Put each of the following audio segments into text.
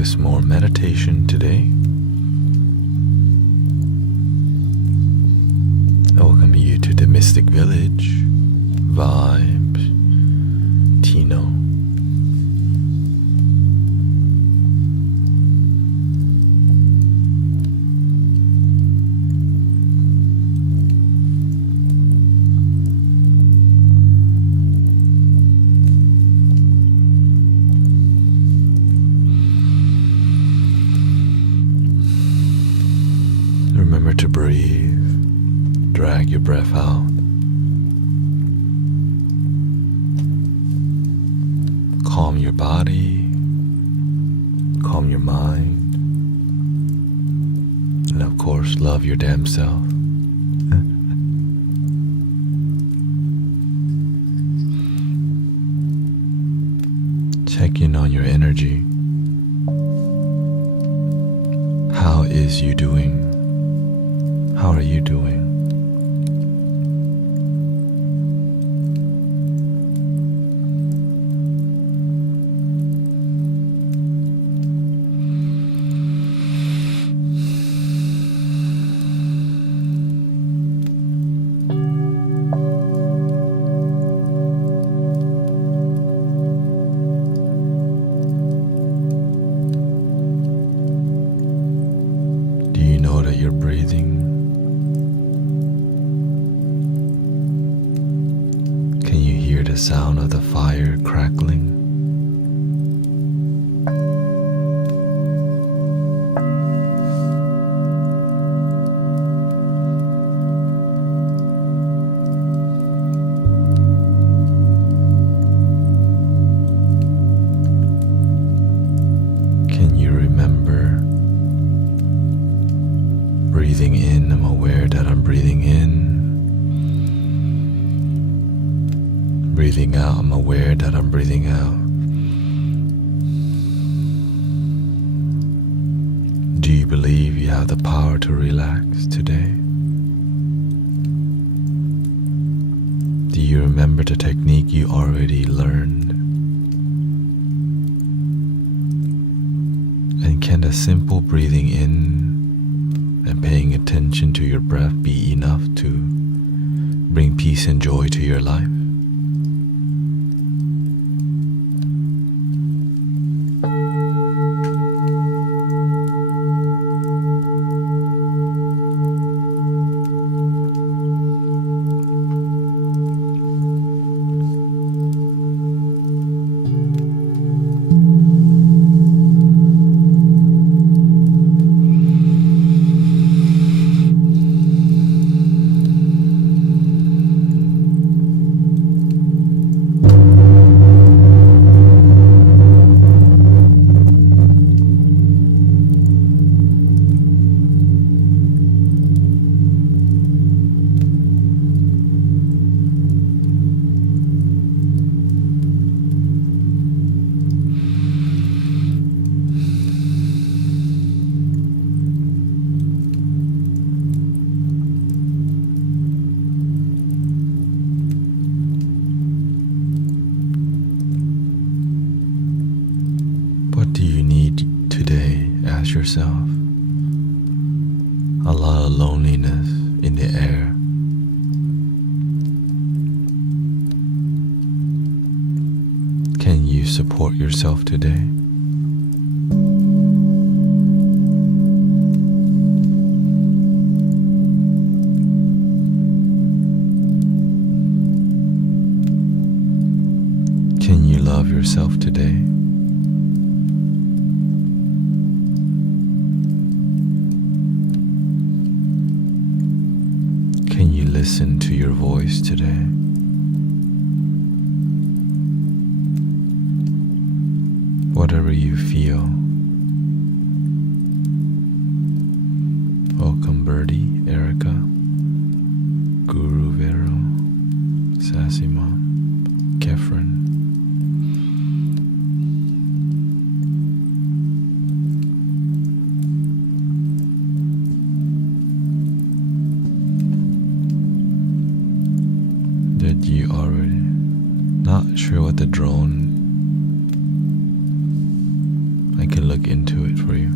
focus more meditation today. I welcome you to the Mystic Village, Vibes, Tino. your breath out. Calm your body, calm your mind, and of course, love your damn self. Check in on your energy. How is you doing? How are you doing? Do you know that you're breathing? Can you hear the sound of the fire crackling? Can you remember breathing in? I'm aware that I'm breathing in. Breathing out, I'm aware that I'm breathing out. Do you believe you have the power to relax today? Do you remember the technique you already learned? And can the simple breathing in and paying attention to your breath be enough to bring peace and joy to your life? What do you need today? Ask yourself. A lot of loneliness in the air. Can you support yourself today? Can you love yourself today? Can you listen to your voice today? Whatever you feel. Welcome Birdie, Erica, Guru Vero, Sassy Mom, Kefren. Did you already? Not sure what the drone. I can look into it for you.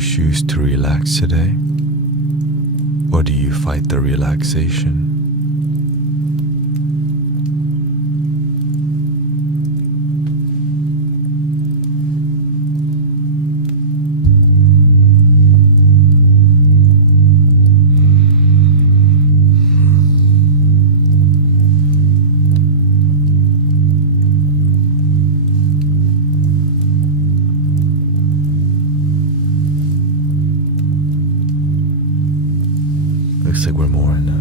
Choose to relax today? Or do you fight the relaxation? Looks like we're more in a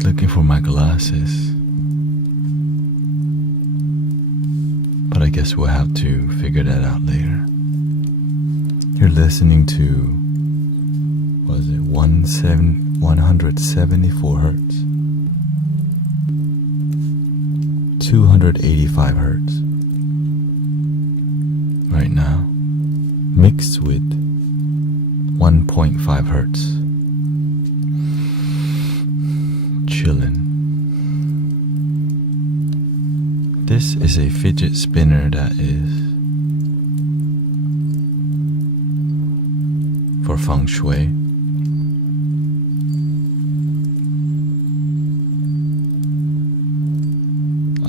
was looking for my glasses, but I guess we'll have to figure that out later. You're listening to, what is it, 174 hertz, 285 hertz right now, mixed with 1.5 hertz. Chillin'. This is a fidget spinner that is for feng shui.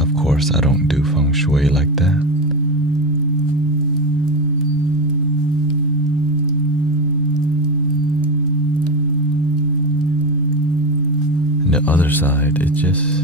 Of course, I don't do feng shui like that. And the other side, it just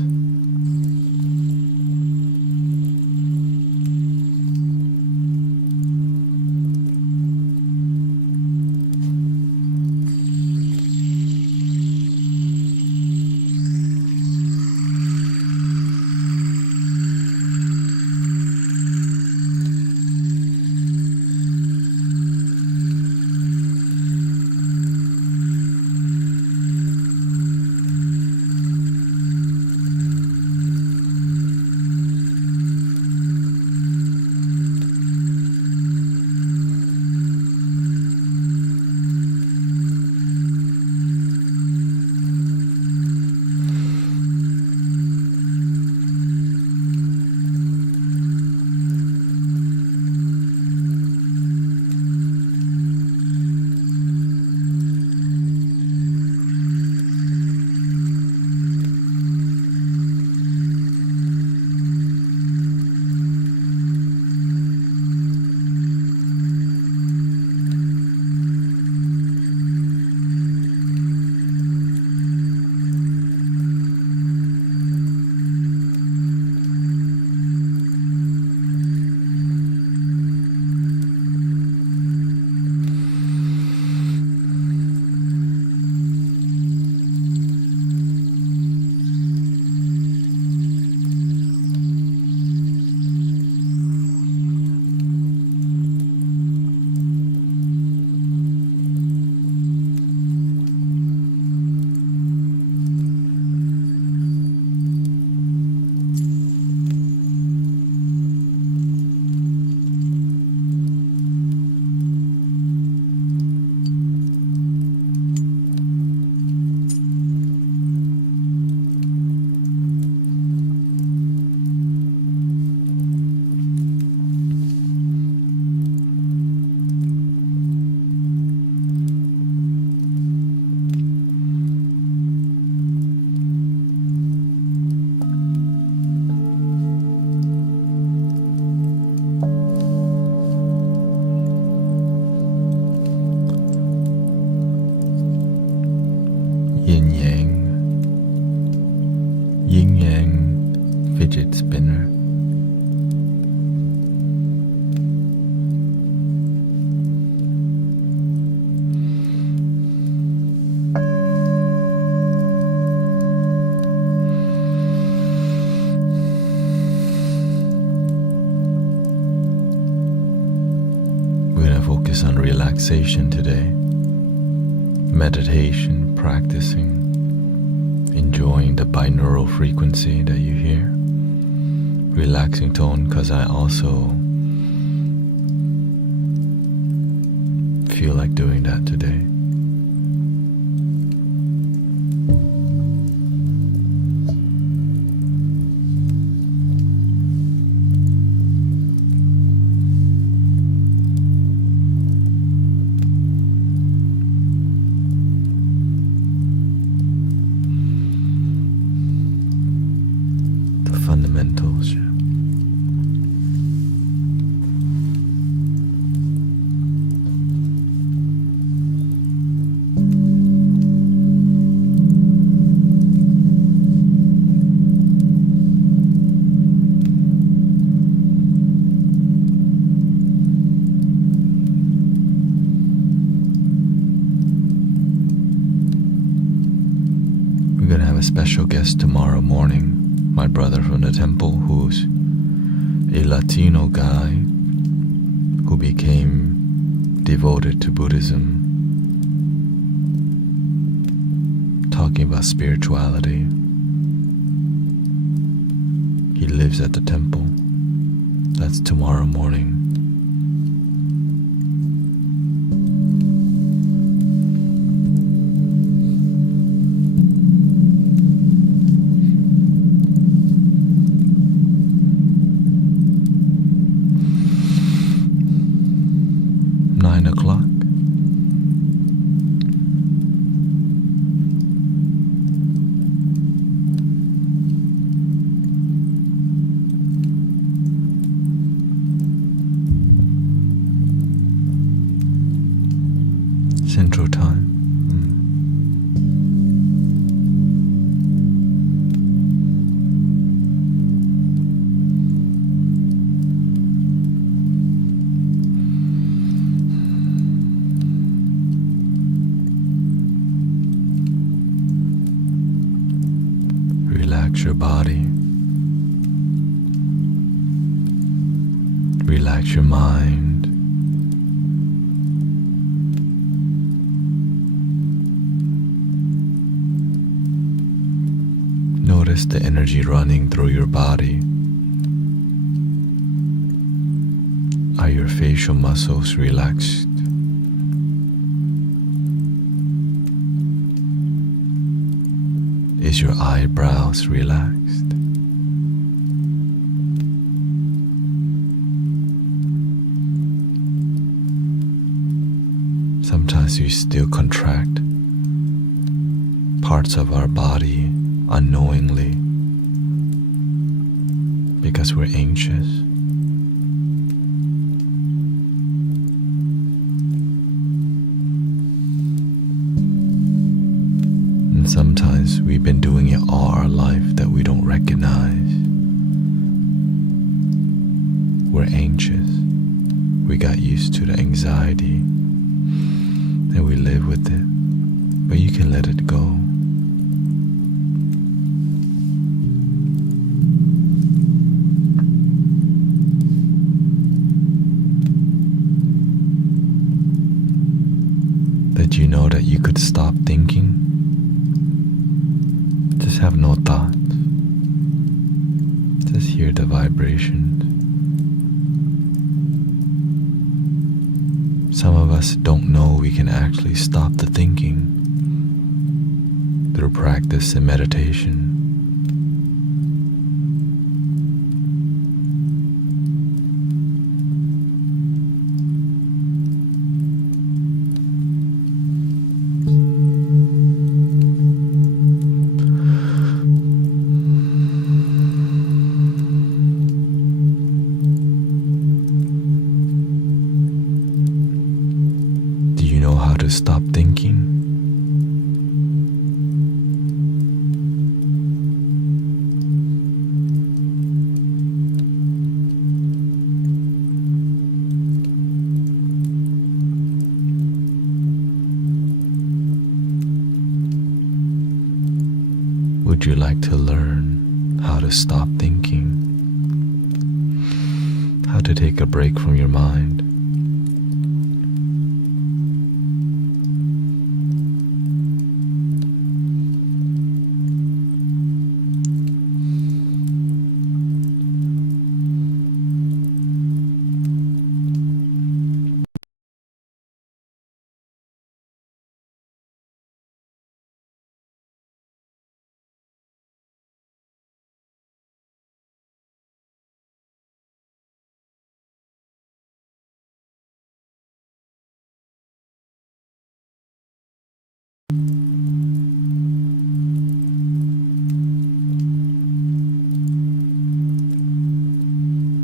fidget spinner. We're going to focus on relaxation today. Meditation, practicing, enjoying the binaural frequency that you hear. Relaxing tone, because I also feel like doing that today. Fundamentals. We're gonna have a special guest guest tomorrow morning, my brother from the temple, who's a Latino guy who became devoted to Buddhism, talking about spirituality. He lives at the temple. That's tomorrow morning. Central Time. Relax your body. Relax your mind. Notice the energy running through your body. Are your facial muscles relaxed? Is your eyebrows relaxed? Sometimes we still contract parts of our body unknowingly because we're anxious. And sometimes we've been doing it all our life that we don't recognize. We're anxious. We got used to the anxiety and we live with it, but you can let it go. Did you know that you could stop thinking? Just have no thoughts. Just hear the vibrations. Some of us don't know we can actually stop the thinking through practice and meditation. To stop thinking. Would you like to learn how to stop thinking? How to take a break from your mind?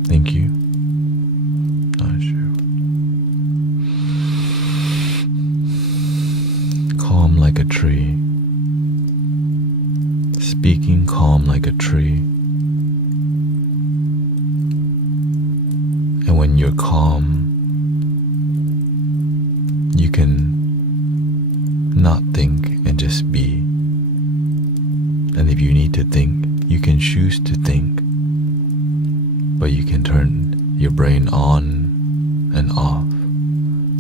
Thank you. Calm like a tree. Speaking calm like a tree. And when you're calm, you can not think and just be. And if you need to think, you can choose to think, but you can turn your brain on and off.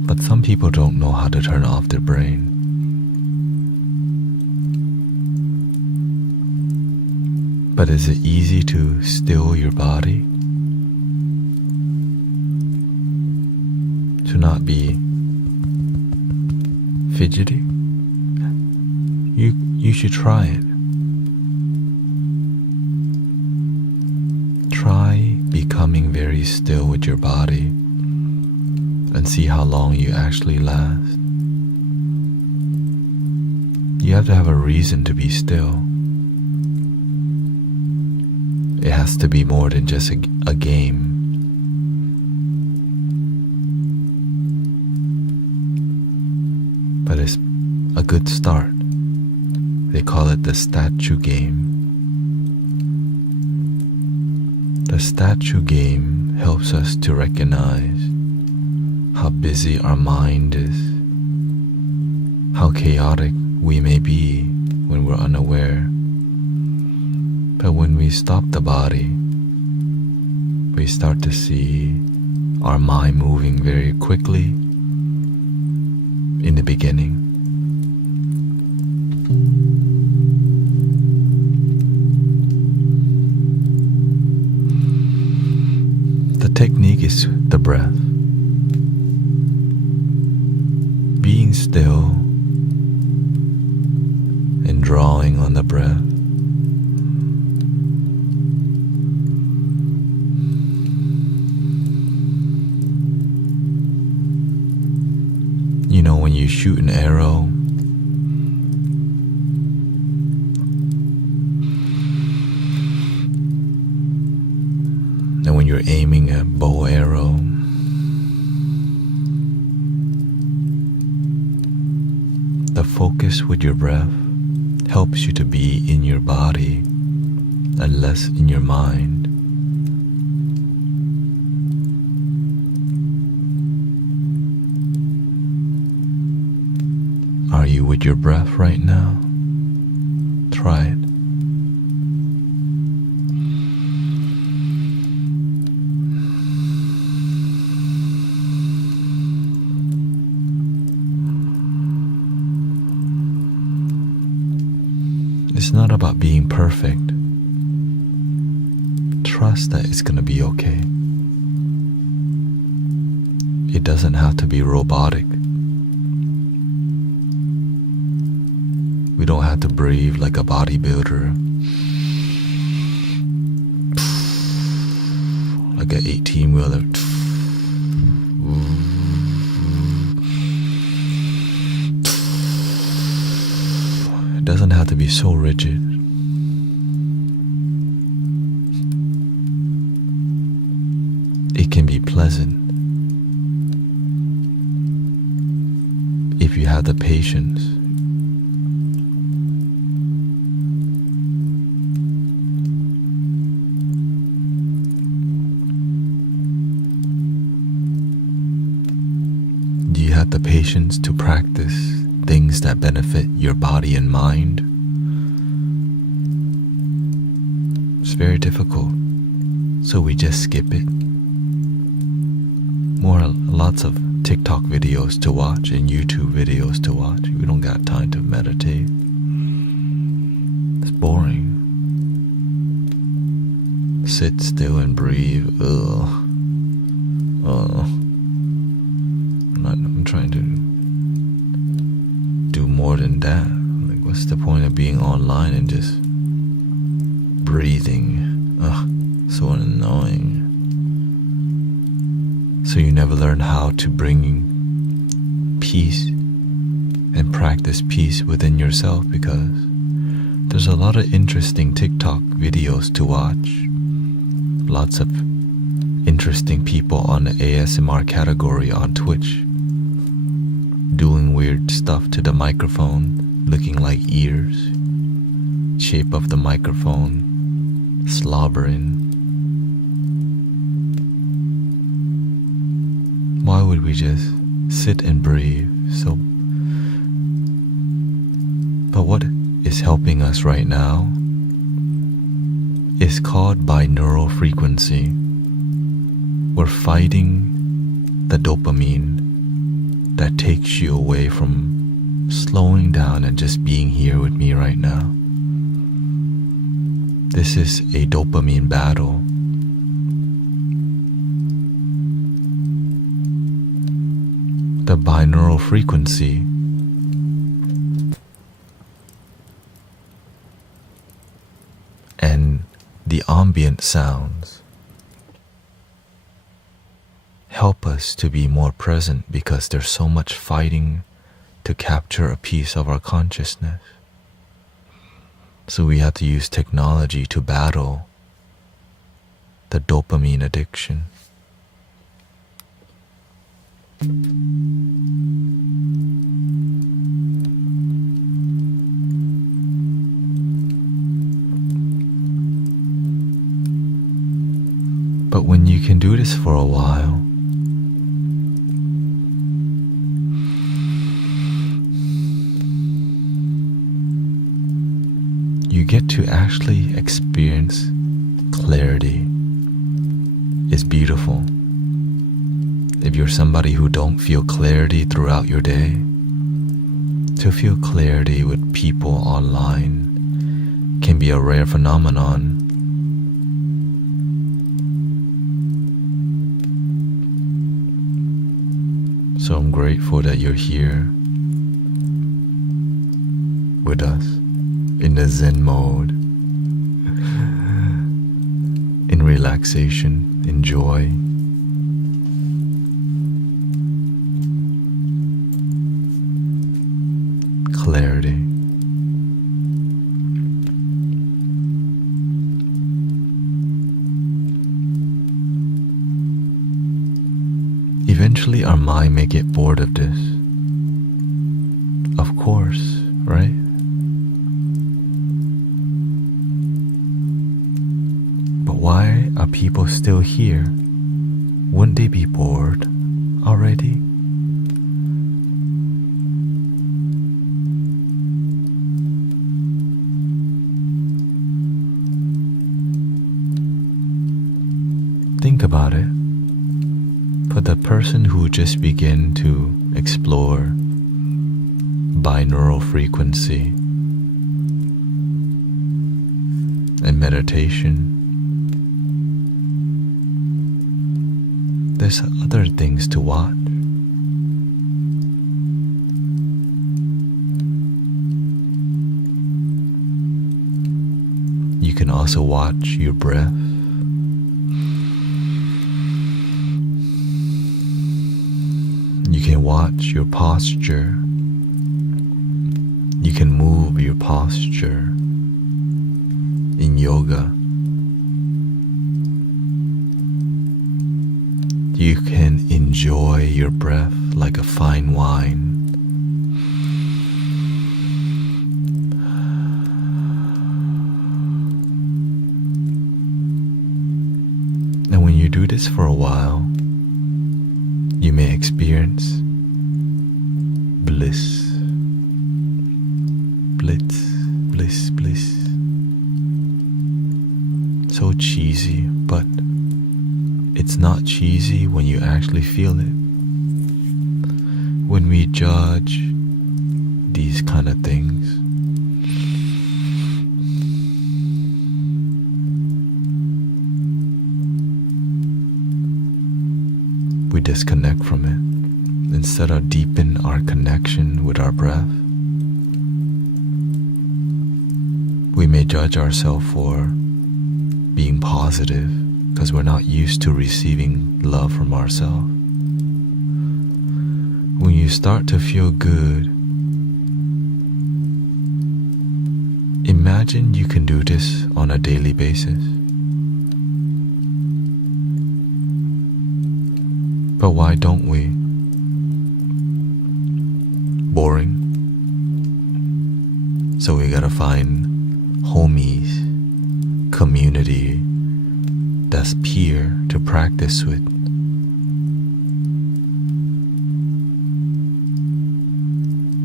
But some people don't know how to turn off their brain. But is it easy to still your body? To not be fidgety? You should try it. Try becoming very still with your body and see how long you actually last. You have to have a reason to be still. It has to be more than just a game. But it's a good start. They call it the statue game. The statue game helps us to recognize how busy our mind is, how chaotic we may be when we're unaware. But when we stop the body, we start to see our mind moving very quickly in the beginning. The technique is the breath. Being still and drawing on the breath. You know, when you shoot an arrow, and when you're aiming a bow arrow, the focus with your breath helps you to be in your body and less in your mind. Are you with your breath right now? Try it. It's not about being perfect. Trust that it's going to be okay. It doesn't have to be robotic. We don't have to breathe like a bodybuilder, like an 18-wheeler. It doesn't have to be so rigid. It can be pleasant if you have the patience. Do you have the patience to practice things that benefit your body and mind? It's very difficult, so we just skip it. Lots of TikTok videos to watch and YouTube videos to watch. We don't got time to meditate. It's boring. Sit still and breathe. I'm trying to do more than that. Like, what's the point of being online and just breathing? So annoying. So you never learn how to bring peace and practice peace within yourself, because there's a lot of interesting TikTok videos to watch. Lots of interesting people on the ASMR category on Twitch doing weird stuff to the microphone, looking like ears, shape of the microphone, slobbering. Why would we just sit and breathe? But what is helping us right now is called binaural frequency. We're fighting the dopamine that takes you away from slowing down and just being here with me right now. This is a dopamine battle. The binaural frequency and the ambient sounds help us to be more present because there's so much fighting to capture a piece of our consciousness. So we have to use technology to battle the dopamine addiction. But when you can do this for a while, you get to actually experience clarity. It's beautiful. If you're somebody who don't feel clarity throughout your day, to feel clarity with people online can be a rare phenomenon. So I'm grateful that you're here with us in the Zen mode, in relaxation, in joy. Clarity. Eventually our mind may get bored of this. Of course, right? But why are people still here? Wouldn't they be bored already? Think about it. For the person who just began to explore binaural frequency and meditation, there's other things to watch. You can also watch your breath. You can watch your posture. You can move your posture in yoga. You can enjoy your breath like a fine wine. And when you do this for a while, you may experience bliss. Bliss, bliss, bliss. So cheesy, but it's not cheesy when you actually feel it. When we judge these kind of things, we disconnect from it. Instead of deepen our connection with our breath, we may judge ourselves for being positive because we're not used to receiving love from ourselves. When you start to feel good, imagine you can do this on a daily basis. But why don't we? Boring. So we gotta find homies, community that's peer to practice with.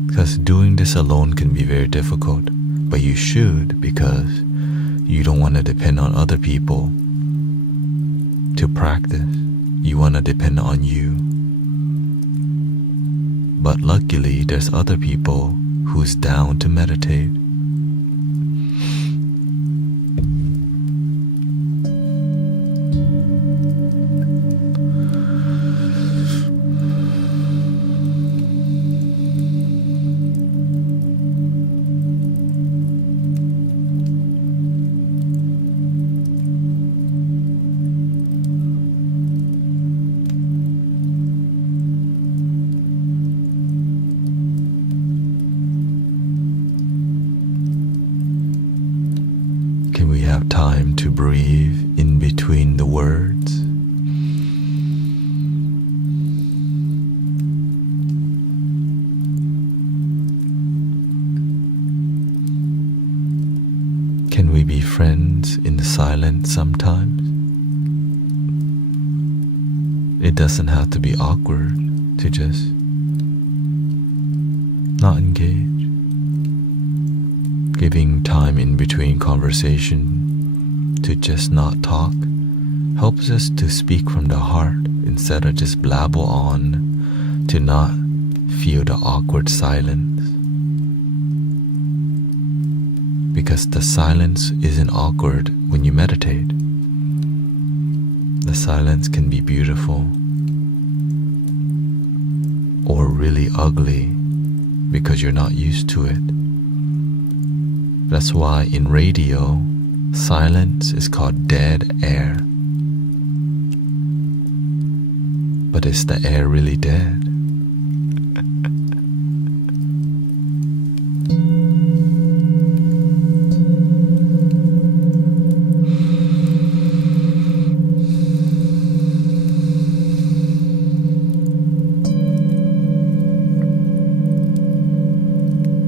Because doing this alone can be very difficult, but you should, because You don't want to depend on other people to practice. You want to depend on you. But luckily, there's other people who's down to meditate. Can we have time to breathe in between the words? Can we be friends in the silence sometimes? It doesn't have to be awkward to just not engage. Giving time in between conversation to just not talk helps us to speak from the heart instead of just blabble on, to not feel the awkward silence. Because the silence isn't awkward when you meditate. The silence can be beautiful or really ugly because you're not used to it. That's why in radio, silence is called dead air. But is the air really dead?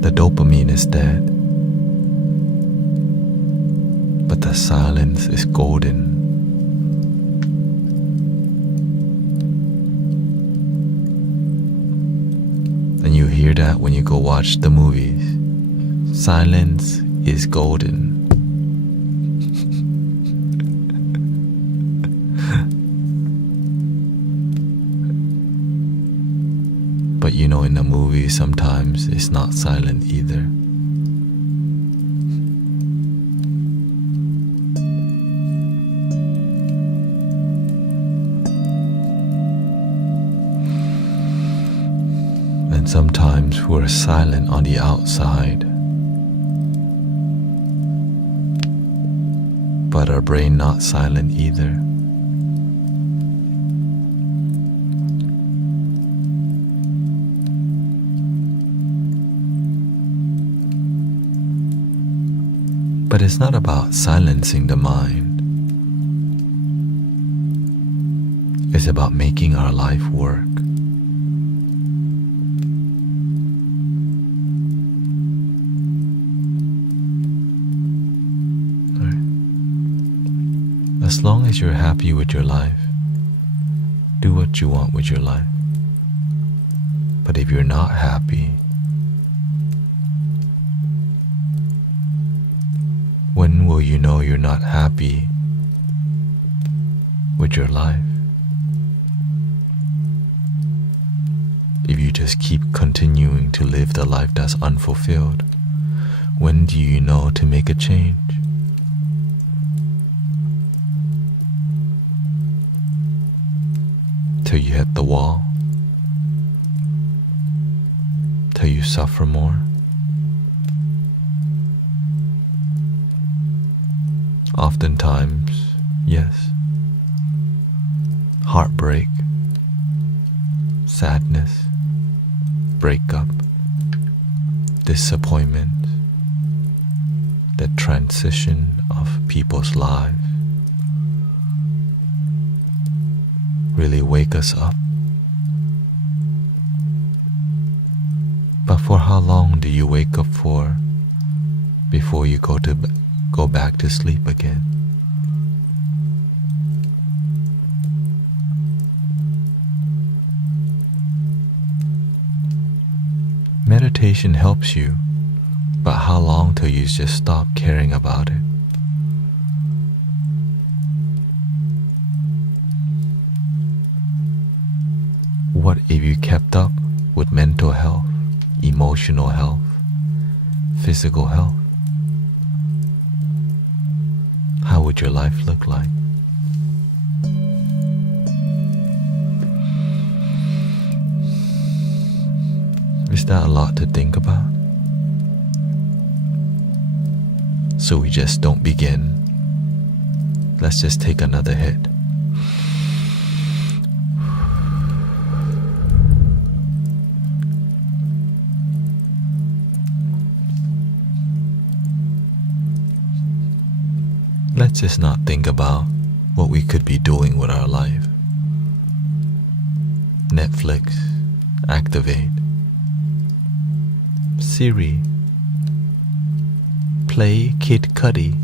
The dopamine is dead. But the silence is golden. And you hear that when you go watch the movies. Silence is golden. But you know, in the movie sometimes it's not silent either. And sometimes we're silent on the outside, but our brain not silent either. But it's not about silencing the mind. It's about making our life work. As long as you're happy with your life, do what you want with your life. But if you're not happy, when will you know you're not happy with your life? If you just keep continuing to live the life that's unfulfilled, when do you know to make a change? Till you hit the wall? Till you suffer more? Oftentimes, yes. Heartbreak, sadness, breakup, disappointment, the transition of people's lives really wake us up. But for how long do you wake up for before you go back to sleep again? Meditation helps you, but how long till you just stop caring about it? What if you kept up with mental health, emotional health, physical health? How would your life look like? Is that a lot to think about? So we just don't begin. Let's just take another hit. Let's just not think about what we could be doing with our life. Netflix, activate. Siri, play Kid Cudi.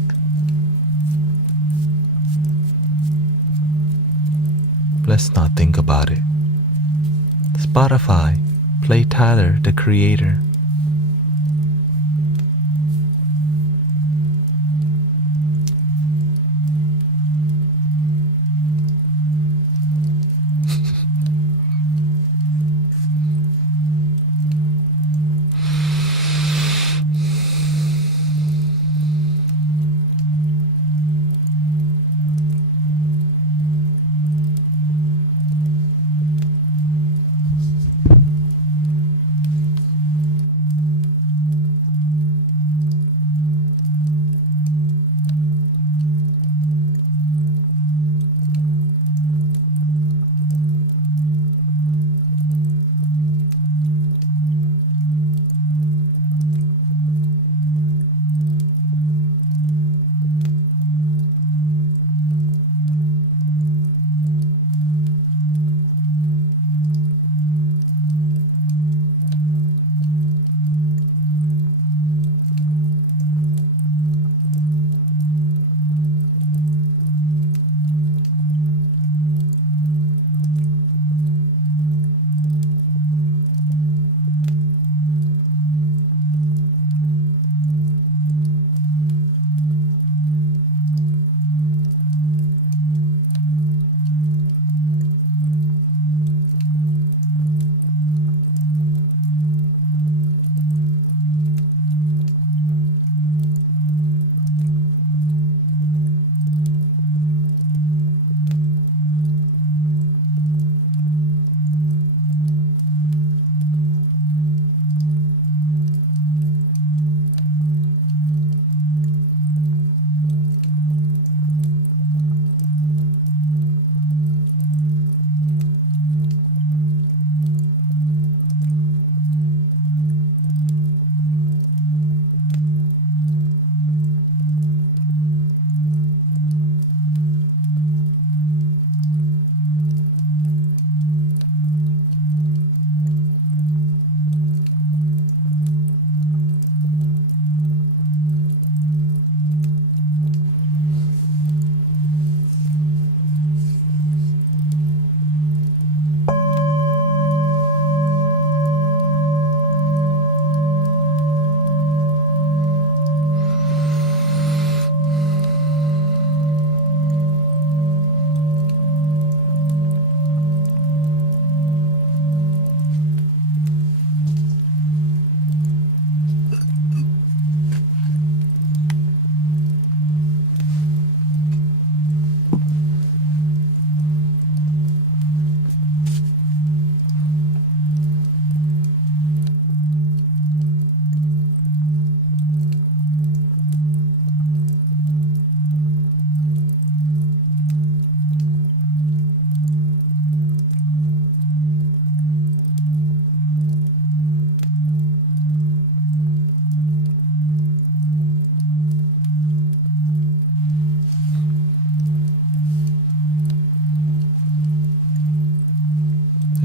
Let's not think about it. Spotify, play Tyler, the Creator.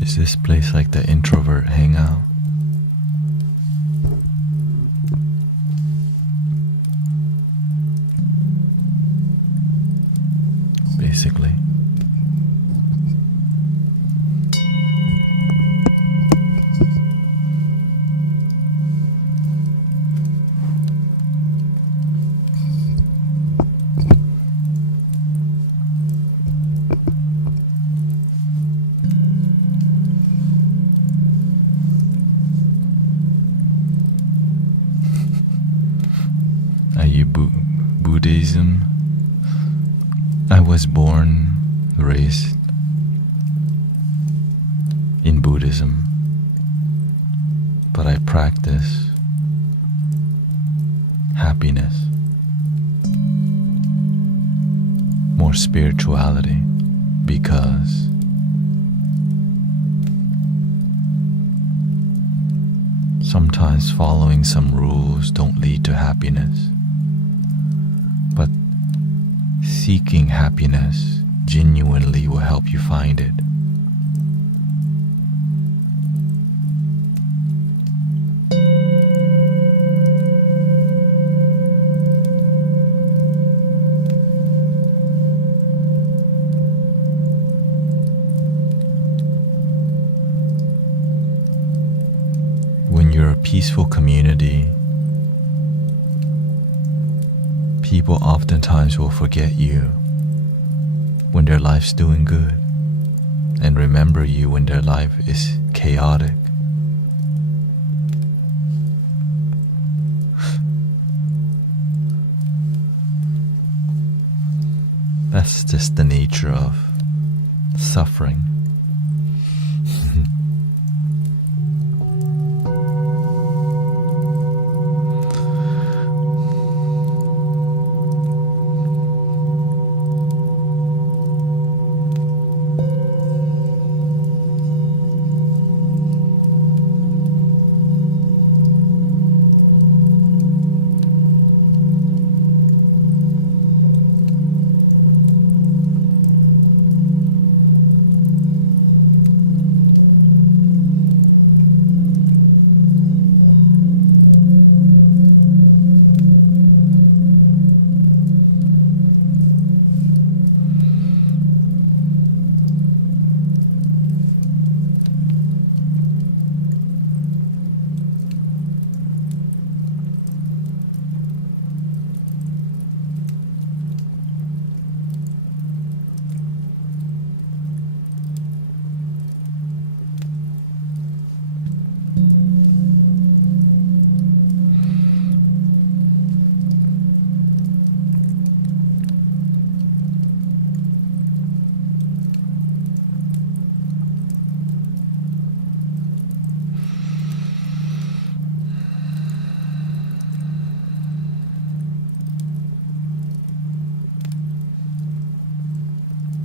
Is this place like the introvert hangout? Basically. I was born, raised in Buddhism, but I practice happiness, more spirituality, because sometimes following some rules don't lead to happiness, but seeking happiness genuinely will help you find it. When you're a peaceful community, people oftentimes will forget you when their life's doing good and remember you when their life is chaotic. That's just the nature of suffering.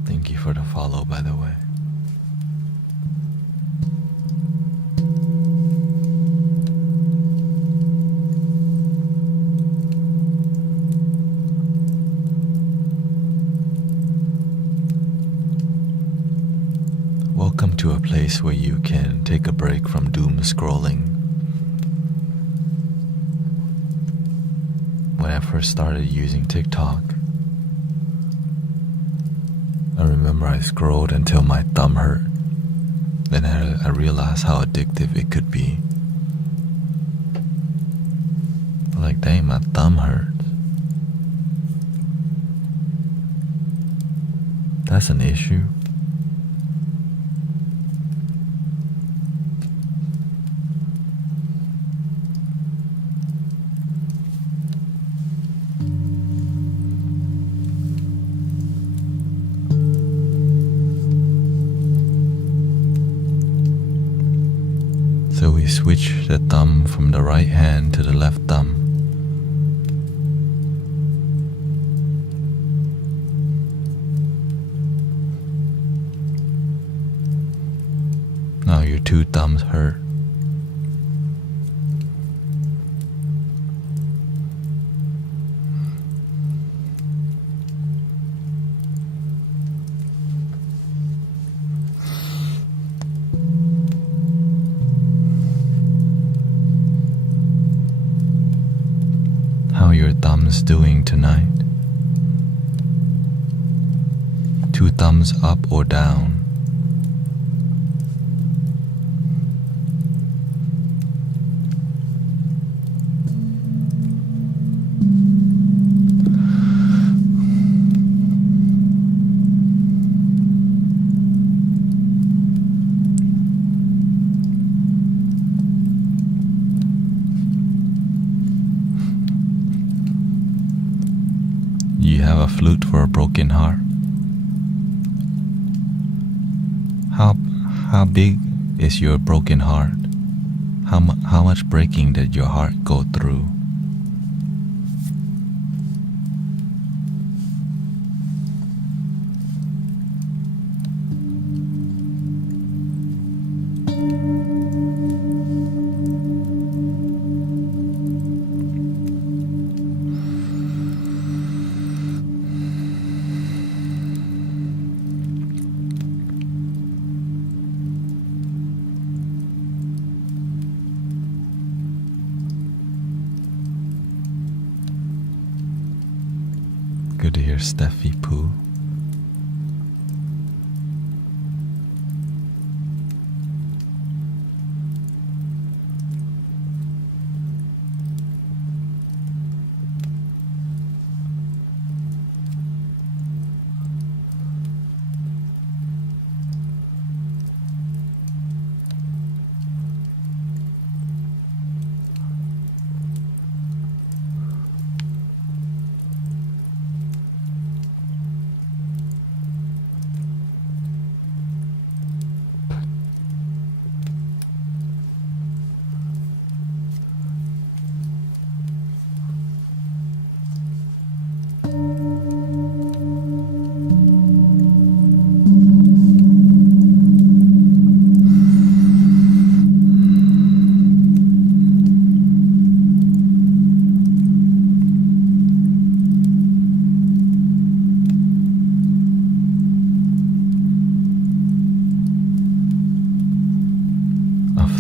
Thank you for the follow, by the way. Welcome to a place where you can take a break from doom scrolling. When I first started using TikTok, I remember I scrolled until my thumb hurt. Then I realized how addictive it could be. I'm like, dang, my thumb hurts. That's an issue. So we switch the thumb from the right hand to the left thumb. Now your two thumbs hurt. How your thumbs doing tonight? Two thumbs up or down? You have a flute for a broken heart. How how big is your broken heart? How much breaking did your heart go through? Good to hear Steffi Poo.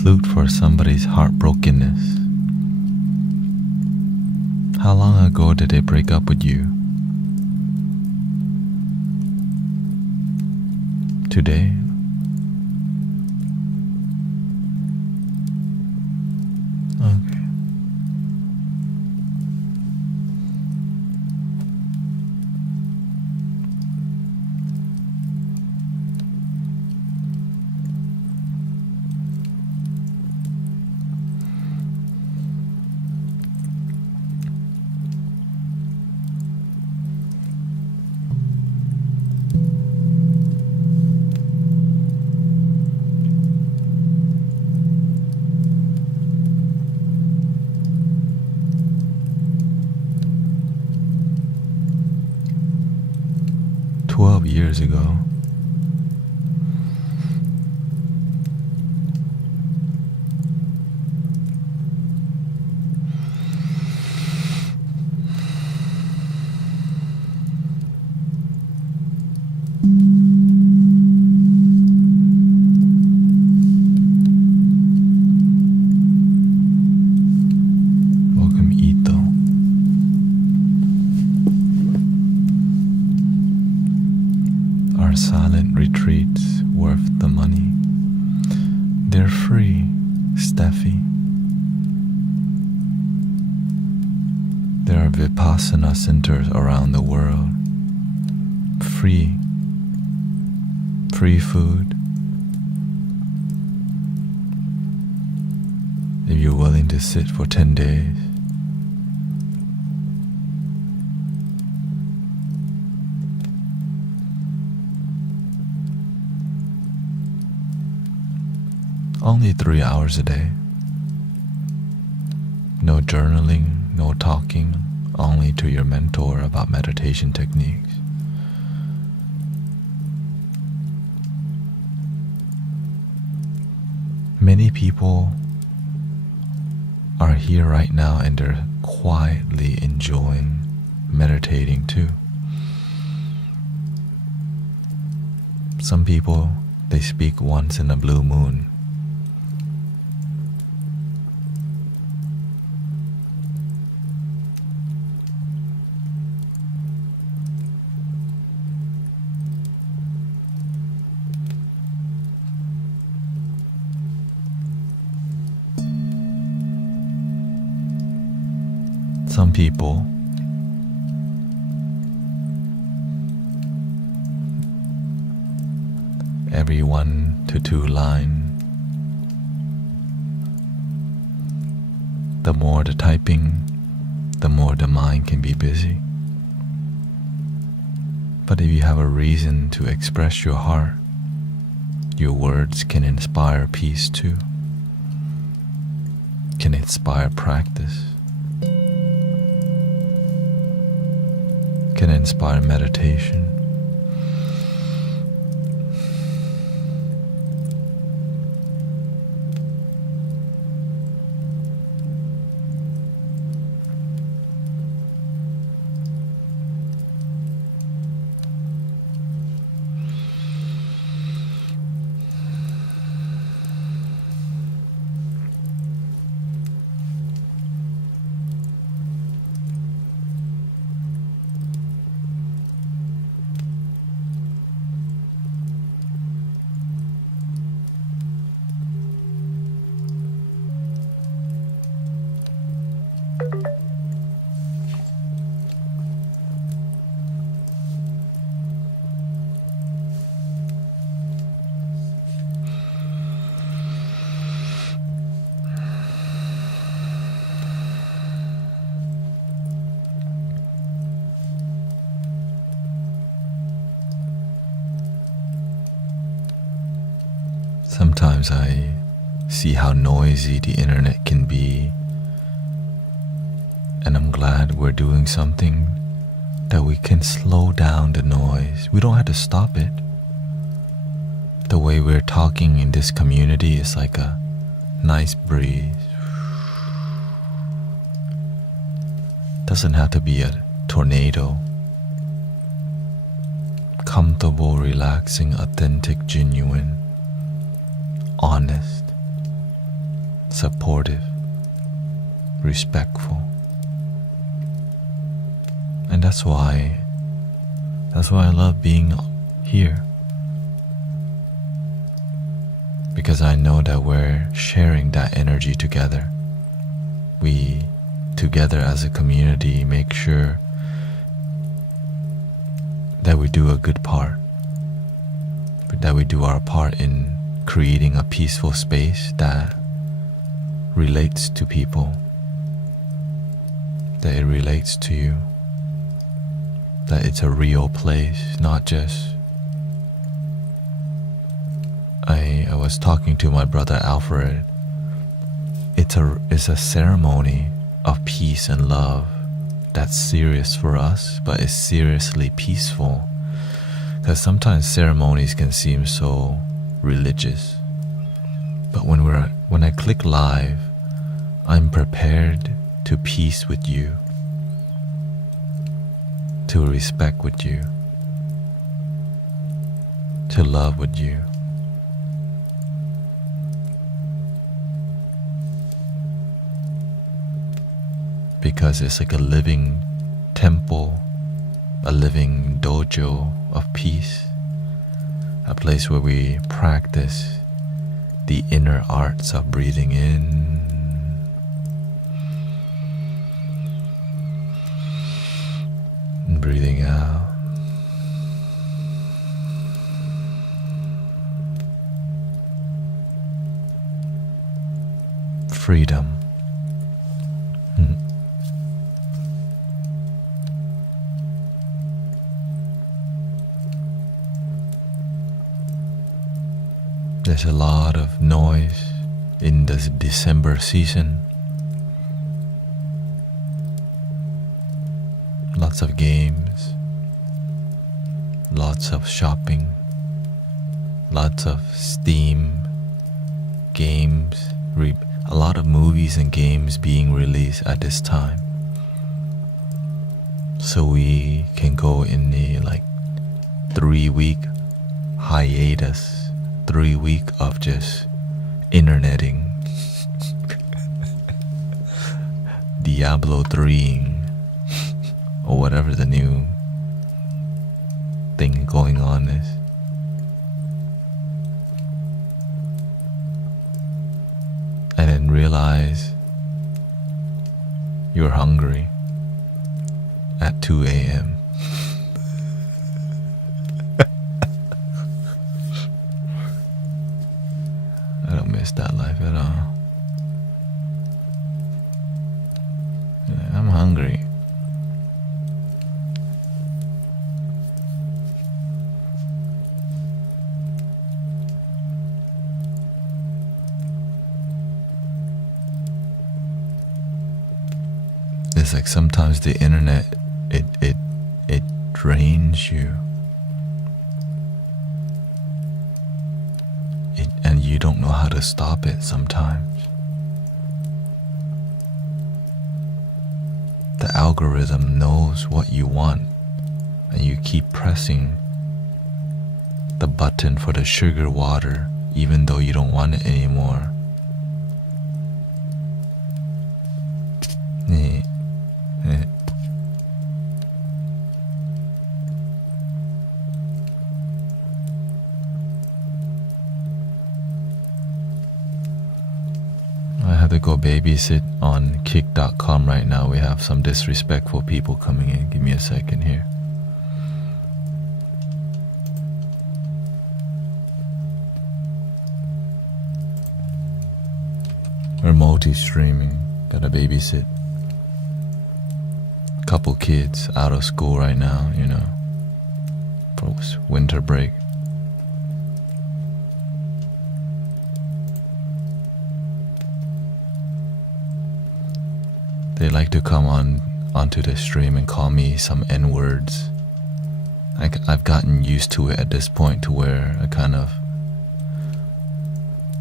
Flute for somebody's heartbrokenness. How long ago did they break up with you? Today? Okay. Years ago. Welcome, Ito. Are silent retreats worth the money? They're free, Steffi. There are Vipassana centers around the world. Free food. If you're willing to sit for 10 days. Only 3 hours a day. No journaling, no talking, only to your mentor about meditation techniques. Many people are here right now and they're quietly enjoying meditating too. Some people, they speak once in a blue moon. Some people every 1 to 2 line, the more the typing, the more the mind can be busy. But if you have a reason to express your heart, Your words can inspire peace too, can inspire practice, can inspire meditation. Sometimes I see how noisy the internet can be, and I'm glad we're doing something that we can slow down the noise. We don't have to stop it. The way we're talking in this community is like a nice breeze. Doesn't have to be a tornado. Comfortable, relaxing, authentic, genuine, honest, supportive, respectful. And that's why I love being here. Because I know that we're sharing that energy together. We, together as a community, make sure that we do a good part, that we do our part in creating a peaceful space that relates to people, that it relates to you, that it's a real place, not just... I was talking to my brother Alfred. It's a ceremony of peace and love that's serious for us, but it's seriously peaceful. Because sometimes ceremonies can seem so religious, but when I click live, I'm prepared to peace with you, to respect with you, to love with you. Because it's like a living temple, a living dojo of peace, a place where we practice the inner arts of breathing in and breathing out. Freedom. There's a lot of noise in this December season. Lots of games, lots of shopping, lots of Steam games, a lot of movies and games being released at this time. So we can go in the 3-week hiatus. 3 week of just interneting, Diablo 3ing, or whatever the new thing going on is. And then realize you're hungry at 2 a.m. I don't miss that life at all. Yeah, I'm hungry. Because like sometimes the internet, it drains you. And you don't know how to stop it sometimes. The algorithm knows what you want, and you keep pressing the button for the sugar water even though you don't want it anymore. I have to go babysit on kick.com right now. We have some disrespectful people coming in. Give me a second here. We're multi-streaming. Gotta babysit. Couple kids out of school right now, you know, for winter break. They like to come onto the stream and call me some N-words. I've gotten used to it at this point to where I kind of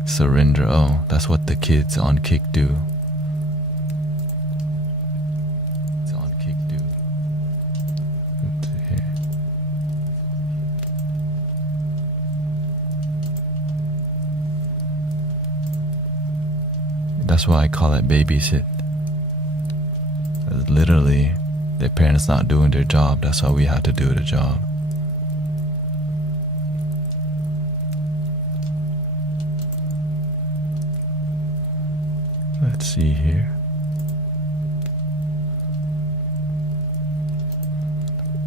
surrender. Oh, that's what the kids on Kick do. It's on Kick do. Let's see here. That's why I call it babysit. Literally, their parents not doing their job. That's why we have to do the job. Let's see here.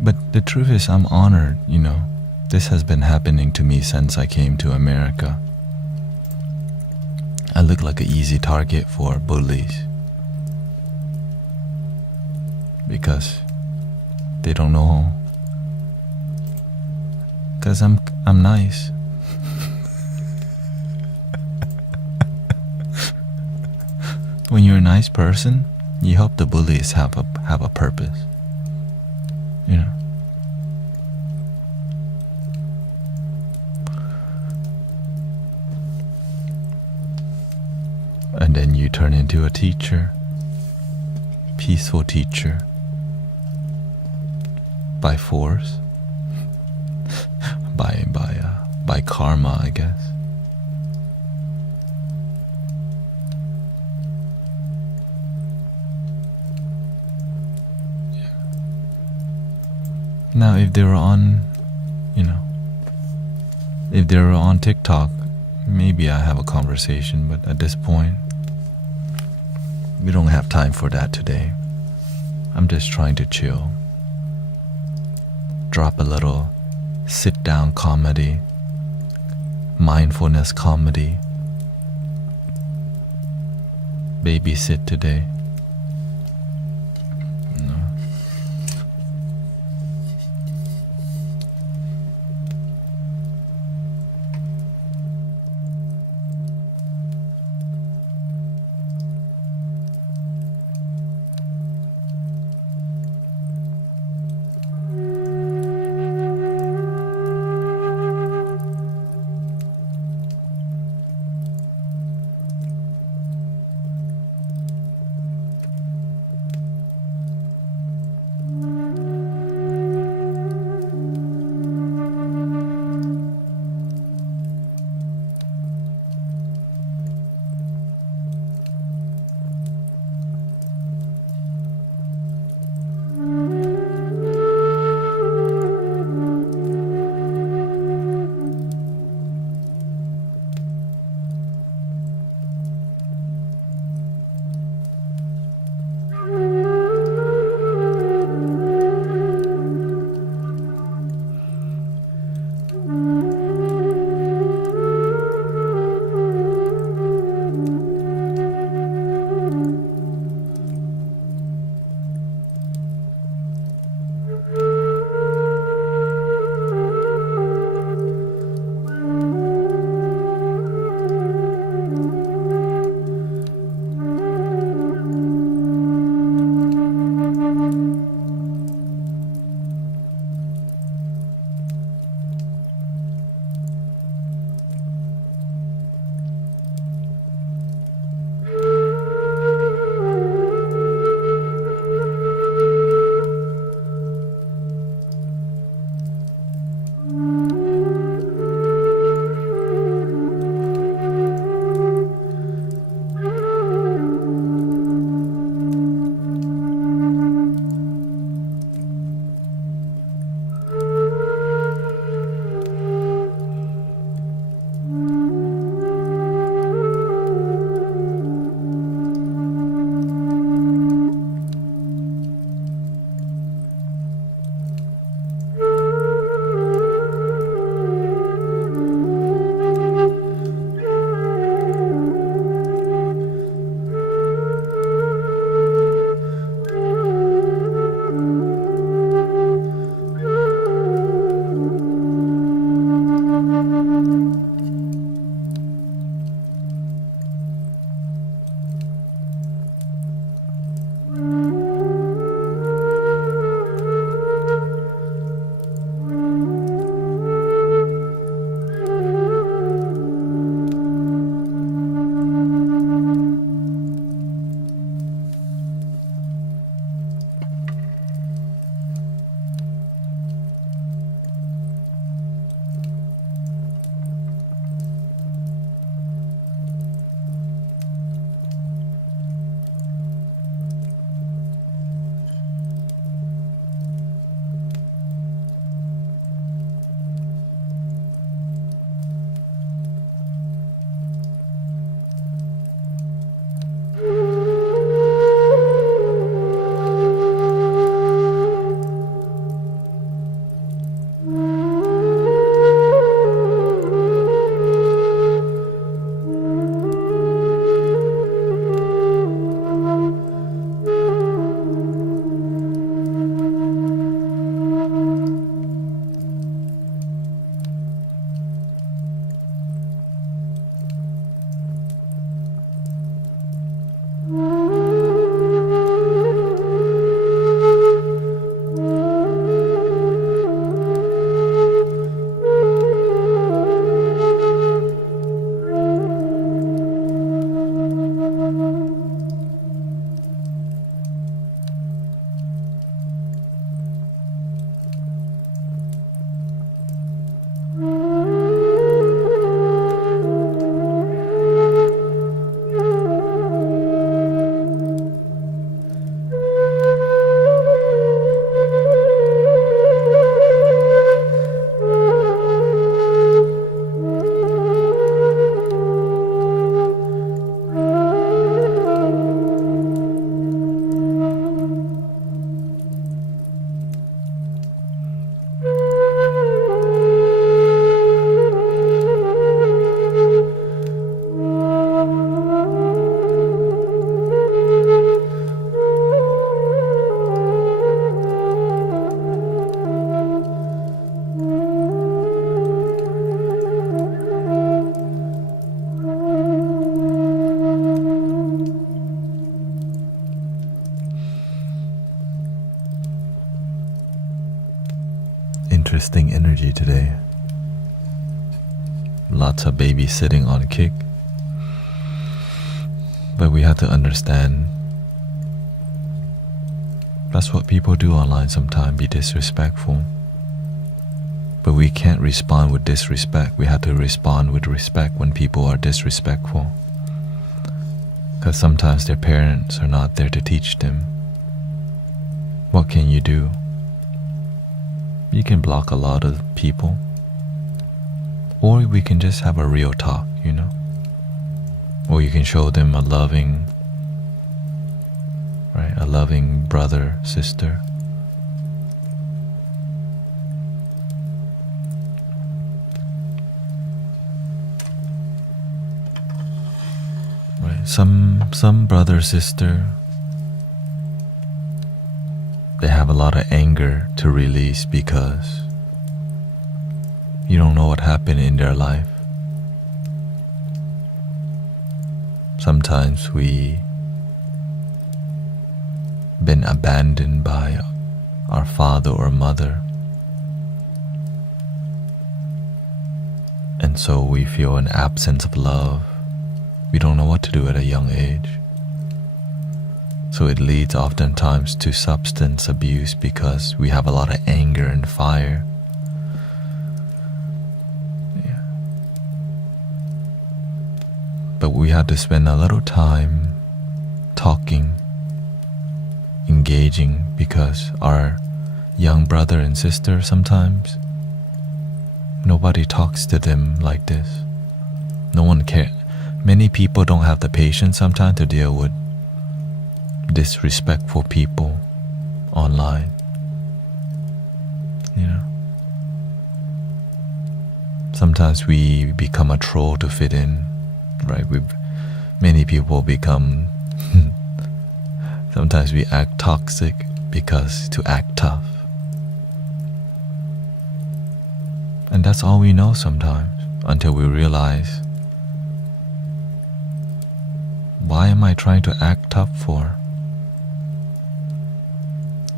But the truth is, I'm honored, you know. This has been happening to me since I came to America. I look like an easy target for bullies. Because they don't know. Because I'm nice. When you're a nice person, you help the bullies have a purpose. You know. And then you turn into a teacher. Peaceful teacher. By force. by karma, I guess. Yeah. Now if they were on, you know, if they were on TikTok, maybe I have a conversation, but at this point we don't have time for that today. I'm just trying to chill. Drop a little sit-down comedy, mindfulness comedy. Babysit today. No. interesting energy today. Lots of babies sitting on kick. But we have to understand that's what people do online sometimes, be disrespectful. But we can't respond with disrespect. We have to respond with respect when people are disrespectful. Because sometimes their parents are not there to teach them. What can you do? You can block a lot of people. Or we can just have a real talk, Or you can show them a loving brother, sister. Right? Some brother, sister, they have a lot of anger to release because you don't know what happened in their life. Sometimes we been abandoned by our father or mother, and so we feel an absence of love. We don't know what to do at a young age. So it leads oftentimes to substance abuse because we have a lot of anger and fire. Yeah. But we had to spend a little time talking, engaging, because our young brother and sister sometimes nobody talks to them like this. No one cares. Many people don't have the patience sometimes to deal with disrespectful people online. Sometimes we become a troll to fit in, right? Many people become sometimes we act toxic because to act tough. And that's all we know sometimes, until we realize, why am I trying to act tough for?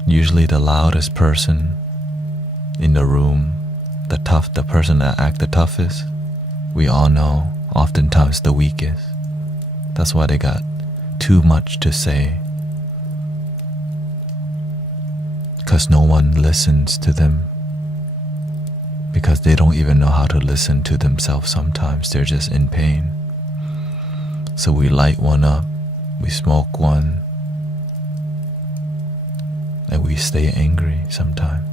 Usually the loudest person in the room, the person that act the toughest, we all know, oftentimes the weakest. That's why they got too much to say. Because no one listens to them. Because they don't even know how to listen to themselves sometimes. They're just in pain. So we light one up, we smoke one, and we stay angry sometimes.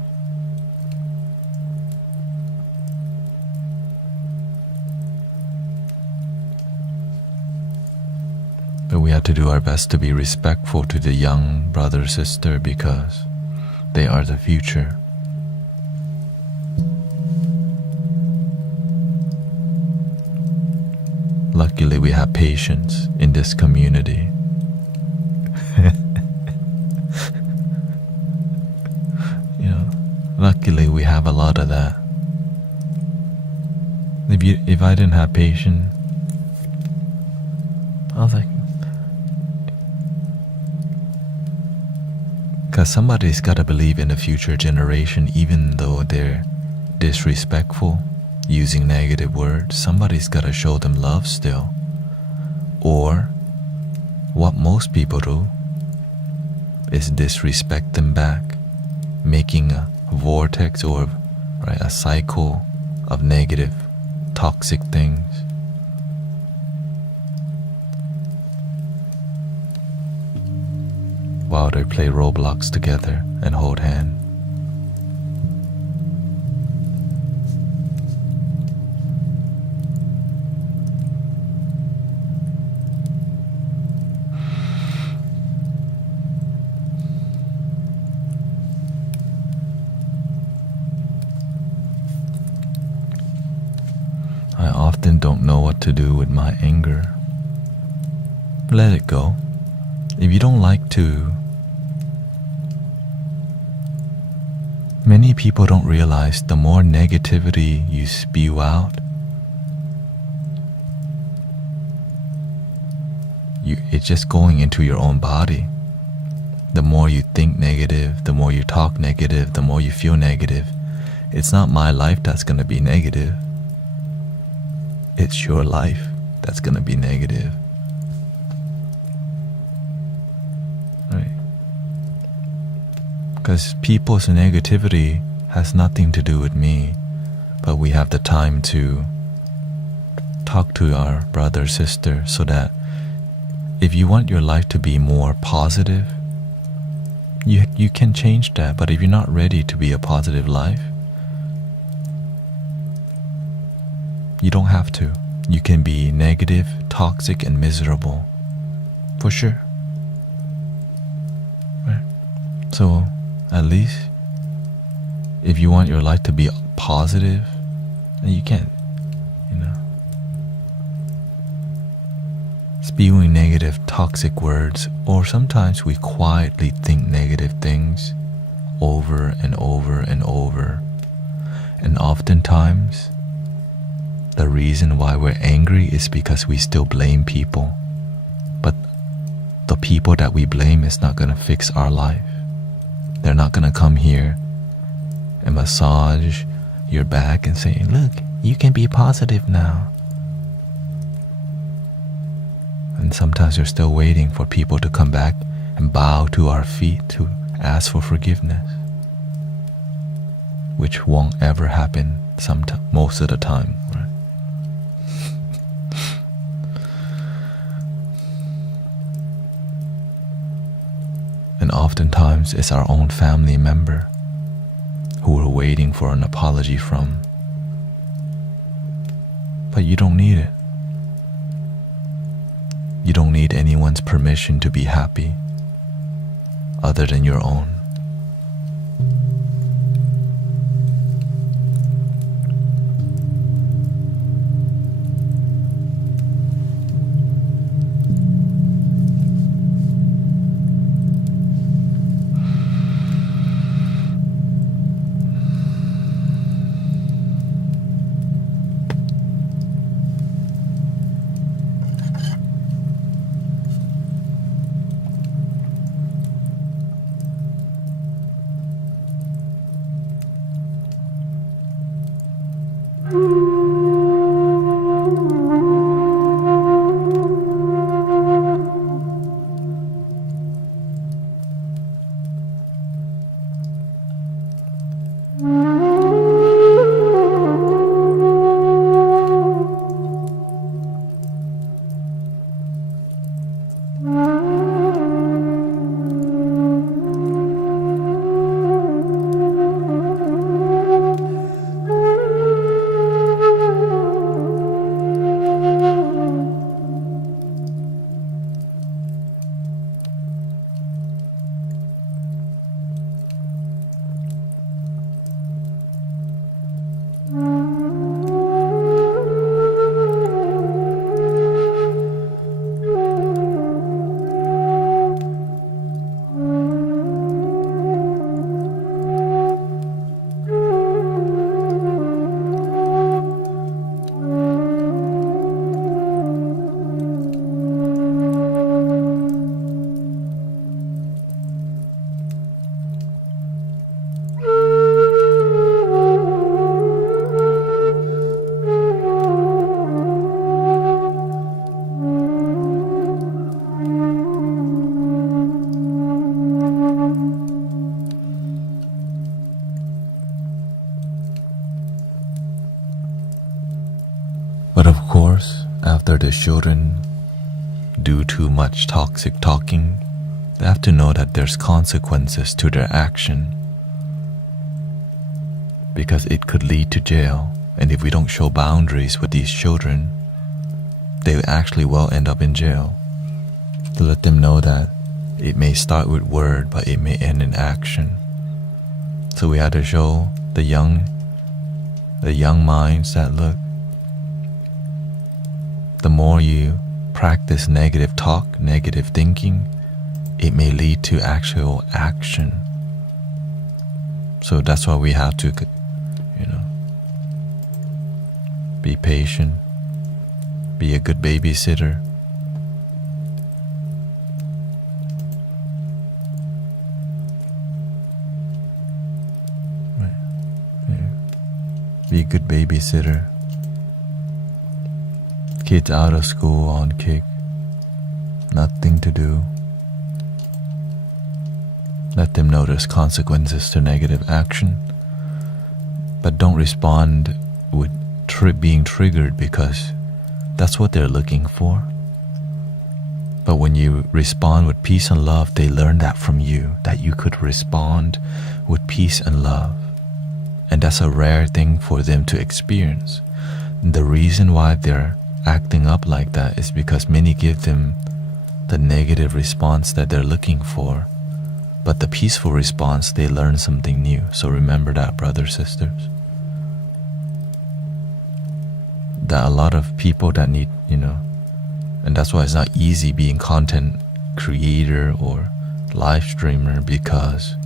But we have to do our best to be respectful to the young brother, sister, because they are the future. Luckily, we have patience in this community. Luckily, we have a lot of that. If I didn't have patience, I was like, because somebody's got to believe in the future generation, even though they're disrespectful, using negative words. Somebody's got to show them love still. Or what most people do is disrespect them back, making a vortex or a cycle of negative, toxic things. While they play Roblox together and hold hands. I often don't know what to do with my anger. Let it go. If you don't like to, many people don't realize the more negativity you spew out, it's just going into your own body. The more you think negative, the more you talk negative, the more you feel negative, it's not my life that's going to be negative. It's your life that's going to be negative. Right? Because people's negativity has nothing to do with me, but we have the time to talk to our brother, sister, so that if you want your life to be more positive, you can change that. But if you're not ready to be a positive life, you don't have to. You can be negative, toxic, and miserable. For sure. Right? So, at least, if you want your life to be positive, then you can, spewing negative, toxic words, or sometimes we quietly think negative things over and over and over. And oftentimes, the reason why we're angry is because we still blame people. But the people that we blame is not going to fix our life. They're not going to come here and massage your back and say, look, you can be positive now. And sometimes we're still waiting for people to come back and bow to our feet to ask for forgiveness, which won't ever happen most of the time. Right? And oftentimes it's our own family member who we're waiting for an apology from. But you don't need it. You don't need anyone's permission to be happy other than your own. But of course, after the children do too much toxic talking, they have to know that there's consequences to their action, because it could lead to jail. And if we don't show boundaries with these children, they actually will end up in jail. To let them know that it may start with word, but it may end in action. So we had to show the young minds that, look, the more you practice negative talk, negative thinking, it may lead to actual action. So that's why we have to, be patient, be a good babysitter. Right. Yeah. Be a good babysitter. Kids out of school on kick. Nothing to do. Let them know there's consequences to negative action. But don't respond with being triggered, because that's what they're looking for. But when you respond with peace and love, they learn that from you, that you could respond with peace and love. And that's a rare thing for them to experience. The reason why they're acting up like that is because many give them the negative response that they're looking for. But the peaceful response, they learn something new. So remember that, brothers, sisters. That a lot of people that need, and that's why it's not easy being content creator or live streamer, because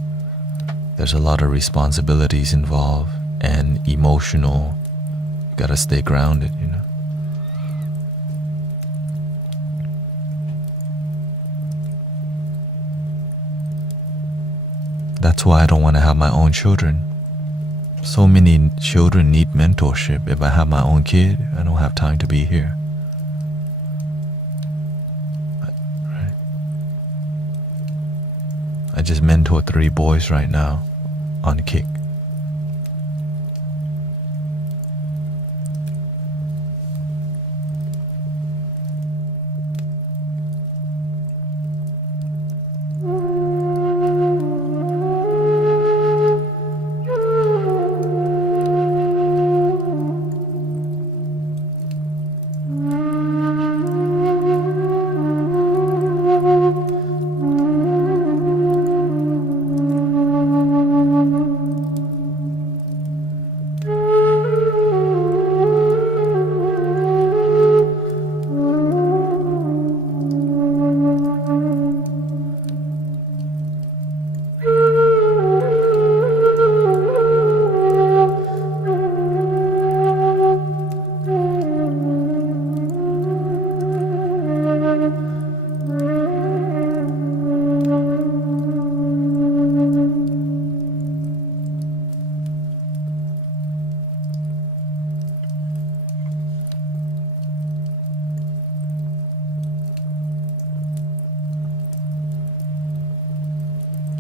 there's a lot of responsibilities involved and emotional. You gotta stay grounded, That's why I don't want to have my own children. So many children need mentorship. If I have my own kid, I don't have time to be here. Right? I just mentor 3 boys right now on Kick.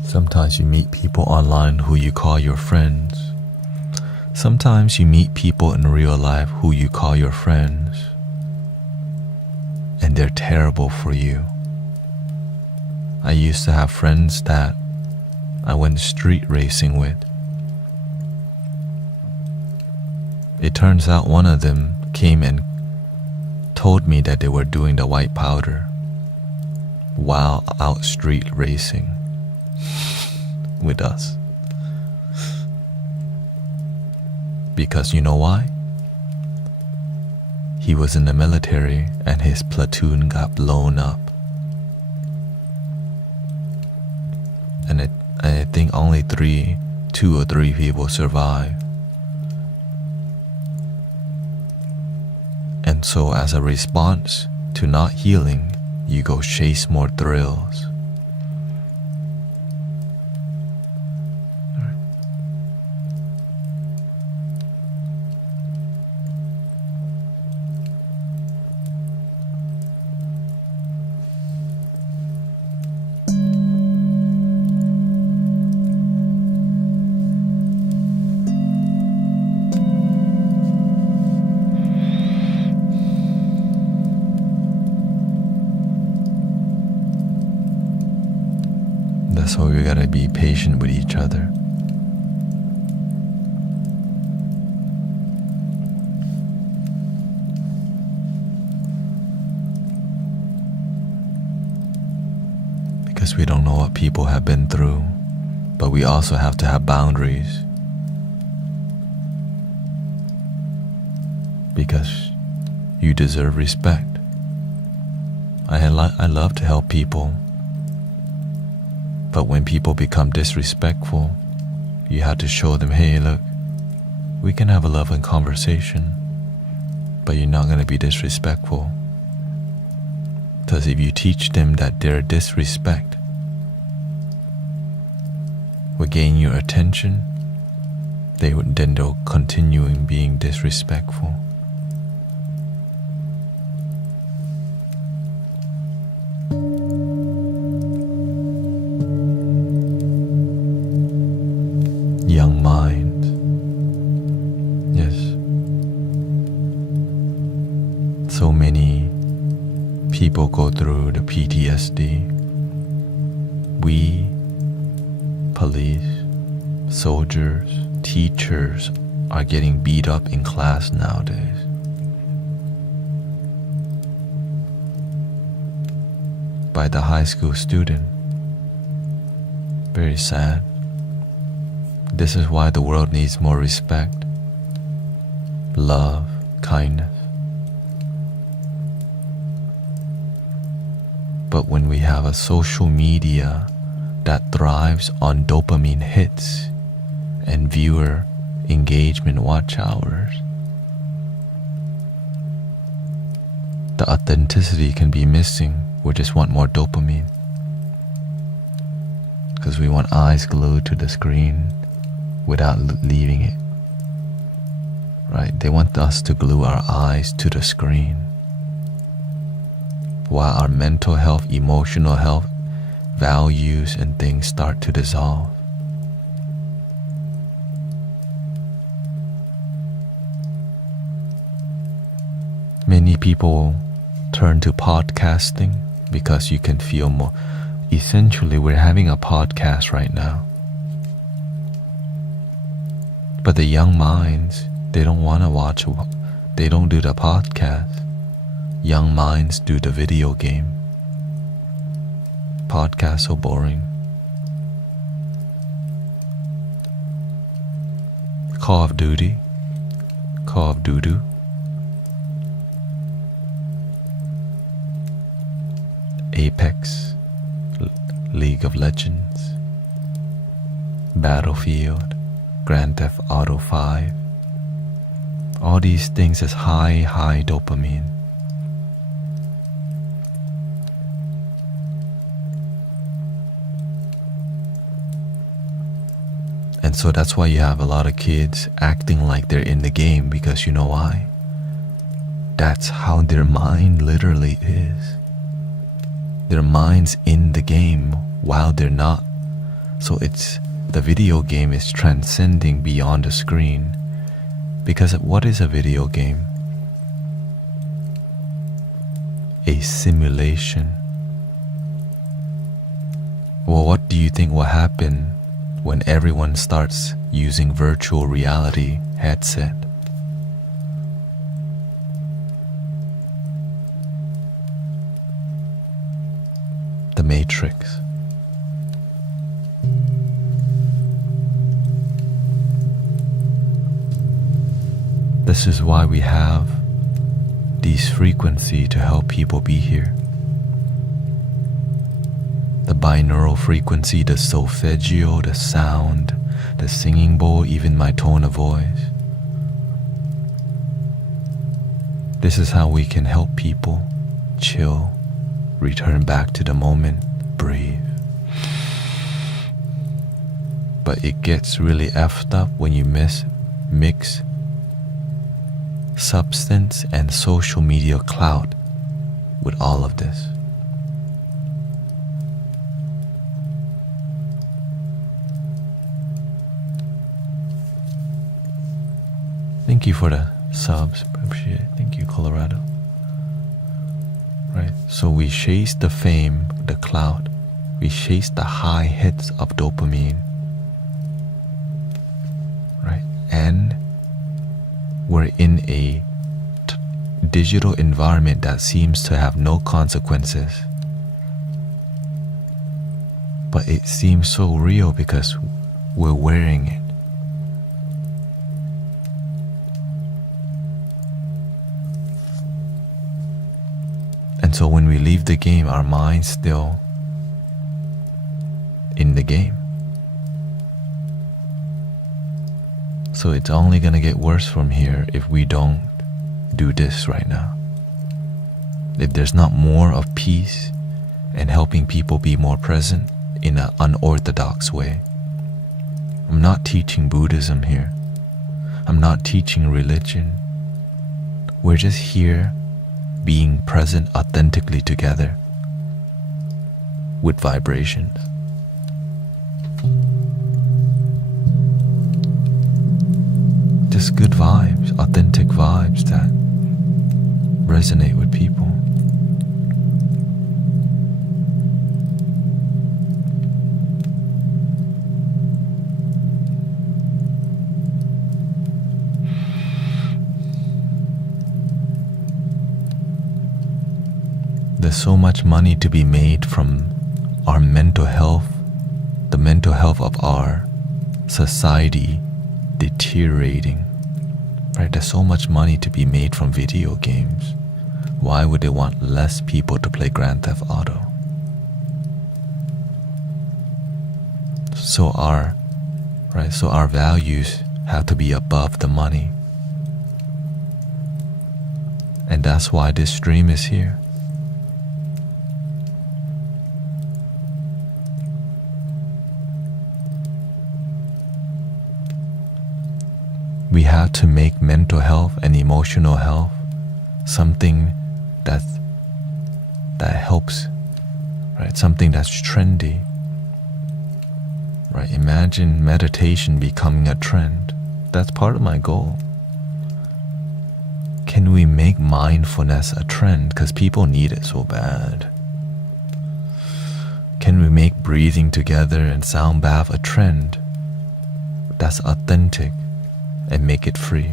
Sometimes you meet people online who you call your friends. Sometimes you meet people in real life who you call your friends, and they're terrible for you. I used to have friends that I went street racing with. It turns out one of them came and told me that they were doing the white powder while out street racing with us. Because you know why? He was in the military and his platoon got blown up. And I think only 2 or 3 people survived. And so as a response to not healing, you go chase more thrills. That's why we gotta be patient with each other. Because we don't know what people have been through, but we also have to have boundaries. Because you deserve respect. I love to help people. But when people become disrespectful, you have to show them, hey, look, we can have a loving conversation, but you're not going to be disrespectful. Because if you teach them that their disrespect will gain your attention, they'll continuing being disrespectful. Young minds. Yes. So many people go through the PTSD. We, police, soldiers, teachers are getting beat up in class nowadays. By the high school student. Very sad. This is why the world needs more respect, love, kindness. But when we have a social media that thrives on dopamine hits and viewer engagement watch hours, the authenticity can be missing. We just want more dopamine because we want eyes glued to the screen without leaving it, right? They want us to glue our eyes to the screen while our mental health, emotional health, values and things start to dissolve. Many people turn to podcasting because you can feel more. Essentially, we're having a podcast right now. But the young minds, they don't want to watch, they don't do the podcast. Young minds do the video game. Podcast so boring. Call of Duty, Call of Duty, Apex, League of Legends, Battlefield, Grand Theft Auto 5. All these things is high dopamine. And so that's why you have a lot of kids acting like they're in the game, because you know why? That's how their mind literally is. Their mind's in the game while they're not. So it's the video game is transcending beyond the screen. Because what is a video game? A simulation. Well, what do you think will happen when everyone starts using virtual reality headset? The Matrix. This is why we have these frequencies to help people be here. The binaural frequency, the solfeggio, the sound, the singing bowl, even my tone of voice. This is how we can help people chill, return back to the moment, breathe. But it gets really effed up when you mix substance and social media clout with all of this. Thank you for the subs, appreciate it. Thank you, Colorado. Right, so we chase the fame, the clout, we chase the high hits of dopamine, right? And we're in a digital environment that seems to have no consequences. But it seems so real because we're wearing it. And so when we leave the game, our mind's still in the game. So it's only gonna get worse from here if we don't do this right now. If there's not more of peace and helping people be more present in an unorthodox way. I'm not teaching Buddhism here. I'm not teaching religion. We're just here being present authentically together with vibrations. Just good vibes, authentic vibes that resonate with people. There's so much money to be made from our mental health, the mental health of our society deteriorating, right? There's so much money to be made from video games. Why would they want less people to play Grand Theft Auto? So our values have to be above the money. And that's why this stream is here. We have to make mental health and emotional health something that helps, right? Something that's trendy, right? Imagine meditation becoming a trend. That's part of my goal. Can we make mindfulness a trend? Because people need it so bad. Can we make breathing together and Soundbath a trend that's authentic and make it free?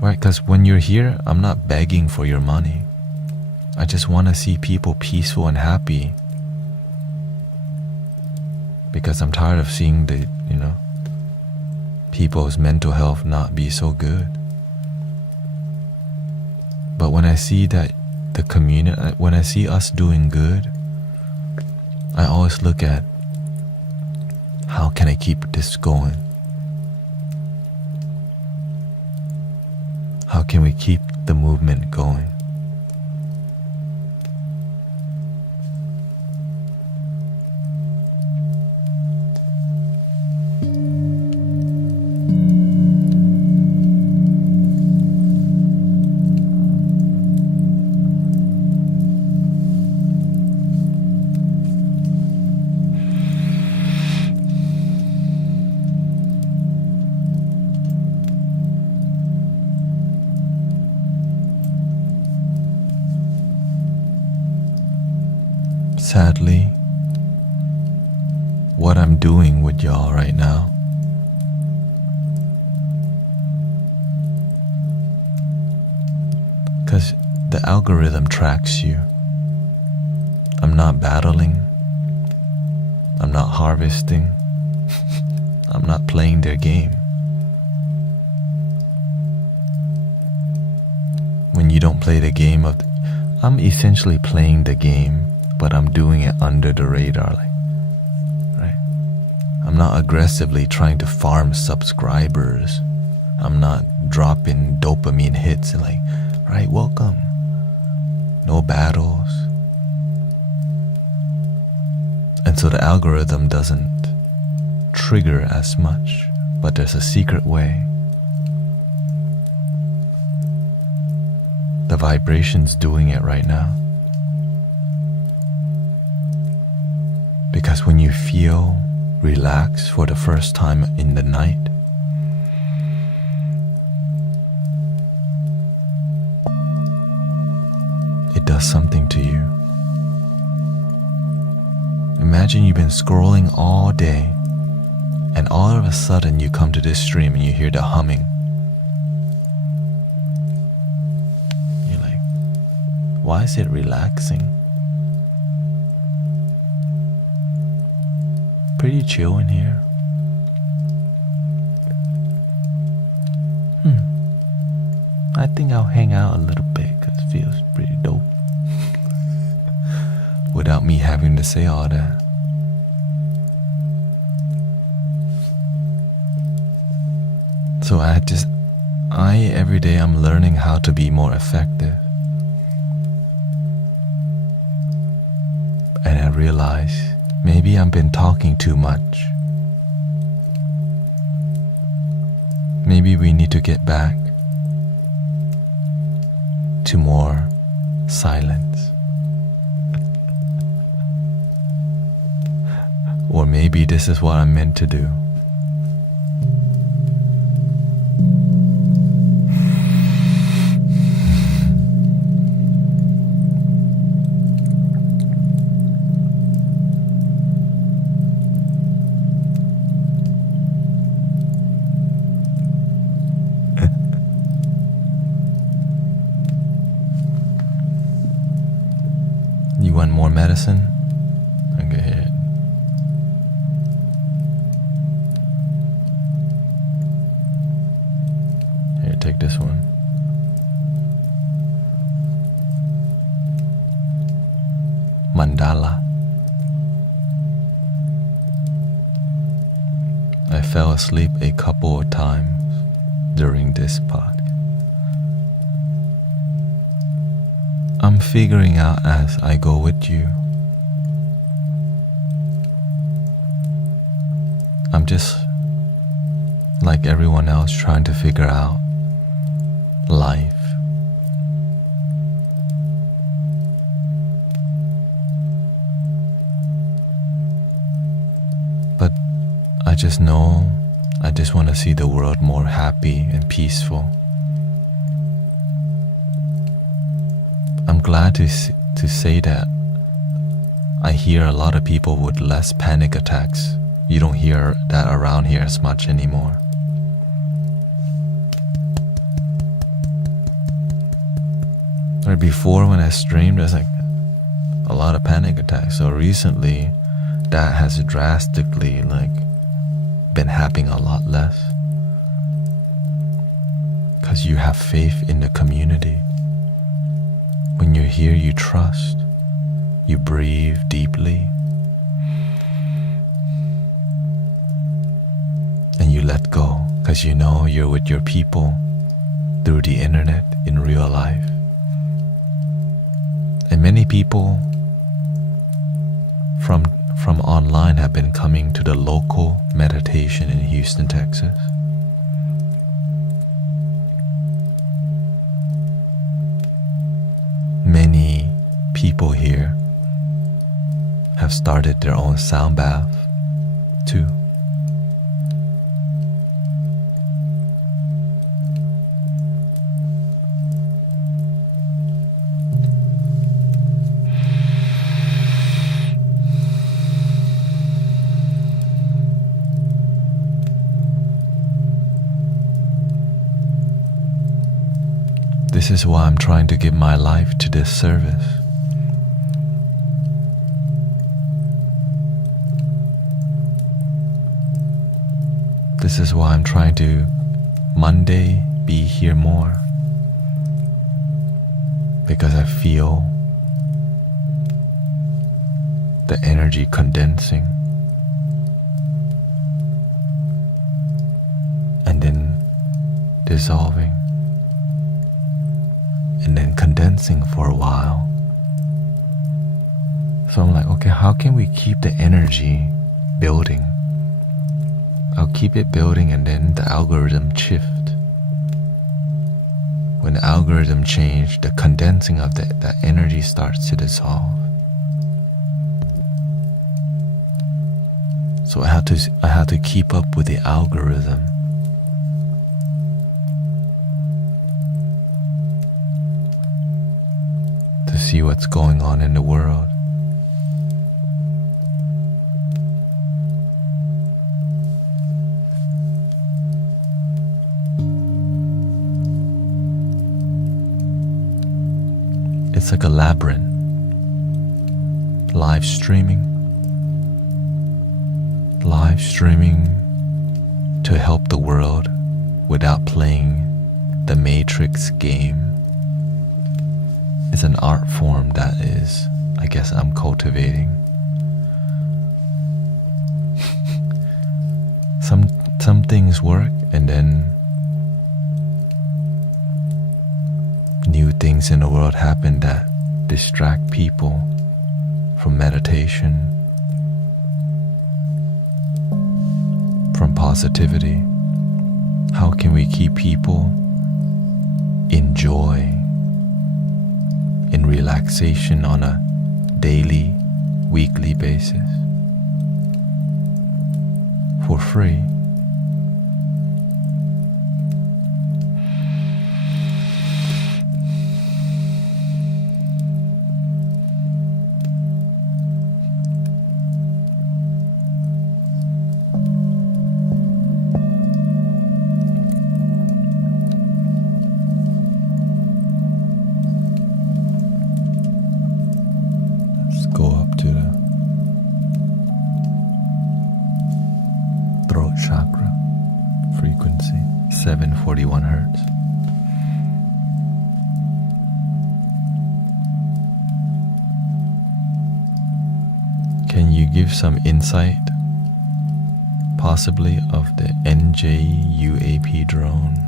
Right, because when you're here, I'm not begging for your money. I just want to see people peaceful and happy. Because I'm tired of seeing people's mental health not be so good. But when I see that the community, when I see us doing good, I always look at, how can I keep this going? How can we keep the movement going? Sadly, what I'm doing with y'all right now because the algorithm tracks you. I'm not battling. I'm not harvesting. I'm not playing their game. When you don't play the game I'm essentially playing the game, but I'm doing it under the radar, right? I'm not aggressively trying to farm subscribers. I'm not dropping dopamine hits and right, welcome. No battles. And so the algorithm doesn't trigger as much, but there's a secret way. The vibration's doing it right now. Because when you feel relaxed for the first time in the night, it does something to you. Imagine you've been scrolling all day, and all of a sudden you come to this stream and you hear the humming. You're like, why is it relaxing? Pretty chill in here. I think I'll hang out a little bit because it feels pretty dope. Without me having to say all that. So every day I'm learning how to be more effective. And I realize Maybe I've been talking too much. Maybe we need to get back to more silence. Or maybe this is what I'm meant to do. You want more medicine? Okay, here. Here, take this one. Mandala. I fell asleep a couple of times during this podcast. I'm figuring out as I go with you. I'm just like everyone else trying to figure out life. But I just know I just want to see the world more happy and peaceful. I'm glad to say that I hear a lot of people with less panic attacks. You don't hear that around here as much anymore. Or before when I streamed, there's like a lot of panic attacks. So recently, that has drastically been happening a lot less. Because you have faith in the community. When you're here, you trust. You breathe deeply. And you let go, because you know you're with your people through the internet in real life. And many people from online have been coming to the local meditation in Houston, Texas. Many people here have started their own Soundbath too. This is why I'm trying to give my life to this service. This is why I'm trying to Monday be here more. Because I feel the energy condensing and then dissolving. And then condensing for a while. So I'm like, okay, how can we keep the energy building? I'll keep it building and then the algorithm shift. When the algorithm change, the condensing of that energy starts to dissolve. So I have to keep up with the algorithm. To see what's going on in the world. It's like a labyrinth. Live streaming to help the world without playing the Matrix game. It's an art form that is, I guess, I'm cultivating. Some things work and then new things in the world happen that distract people from meditation positivity? How can we keep people in joy, in relaxation on a daily, weekly basis for free? Go up to the throat chakra frequency, 741 hertz. Can you give some insight, possibly, of the NJ-UAP drone?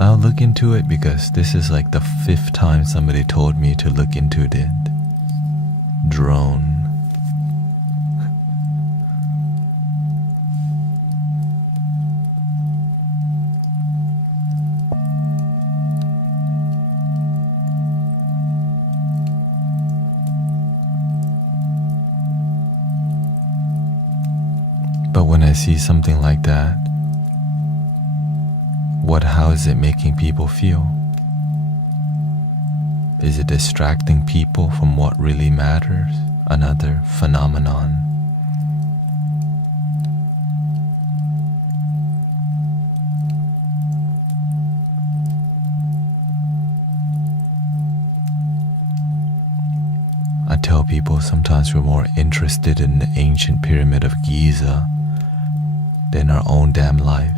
I'll look into it because this is like the 5th time somebody told me to look into the drone. But when I see something like that, how is it making people feel? Is it distracting people from what really matters? Another phenomenon. I tell people sometimes we're more interested in the ancient pyramid of Giza than our own damn life.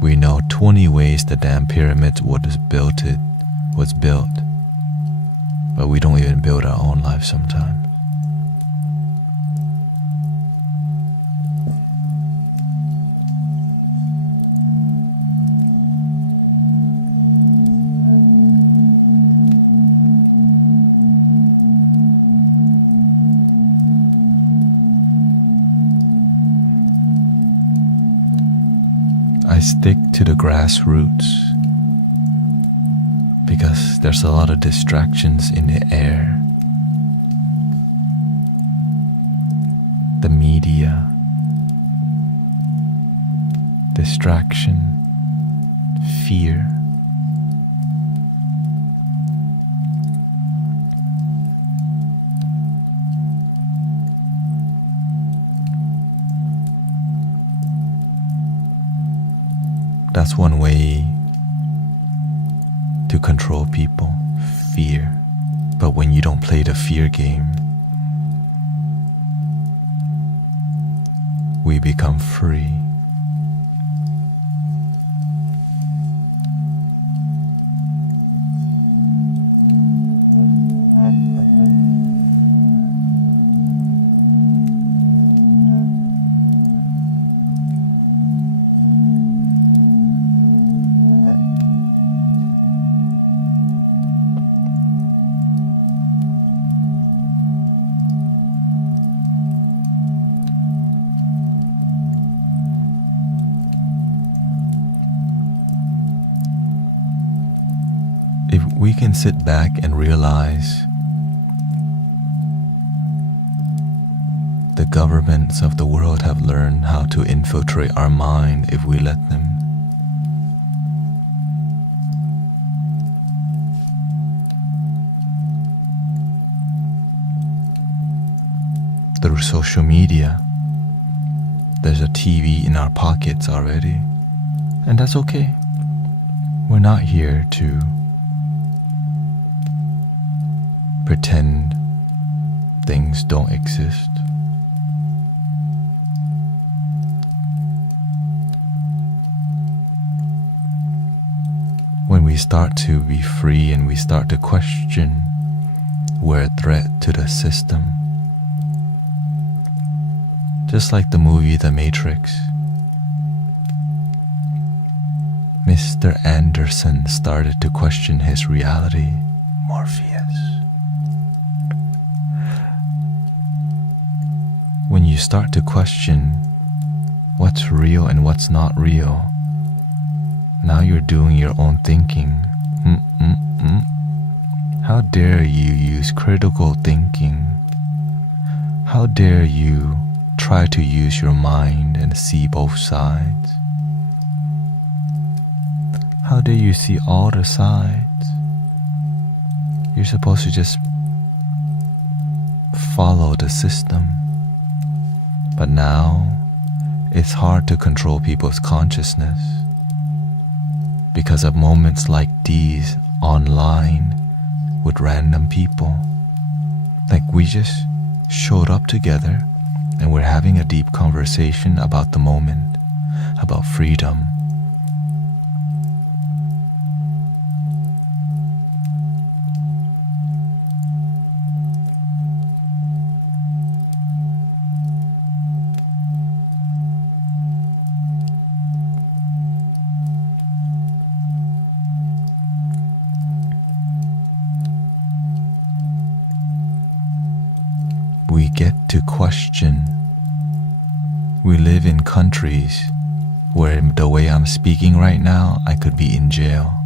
We know 20 ways the damn pyramid was built, but we don't even build our own life sometimes. I stick to the grassroots because there's a lot of distractions in the air. The media, distraction, fear. That's one way to control people, fear. But when you don't play the fear game, we become free. If we can sit back and realize the governments of the world have learned how to infiltrate our mind if we let them. Through social media, there's a TV in our pockets already, and that's okay. We're not here to pretend things don't exist. When we start to be free and we start to question, we're a threat to the system. Just like the movie The Matrix. Mr. Anderson started to question his reality. Morpheus. you start to question what's real and what's not real, now you're doing your own thinking. How dare you use critical thinking? How dare you try to use your mind and see both sides? How dare you see all the sides? You're supposed to just follow the system. But now, it's hard to control people's consciousness because of moments like these online with random people. Like we just showed up together and we're having a deep conversation about the moment, about freedom. We get to question. We live in countries where the way I'm speaking right now, I could be in jail.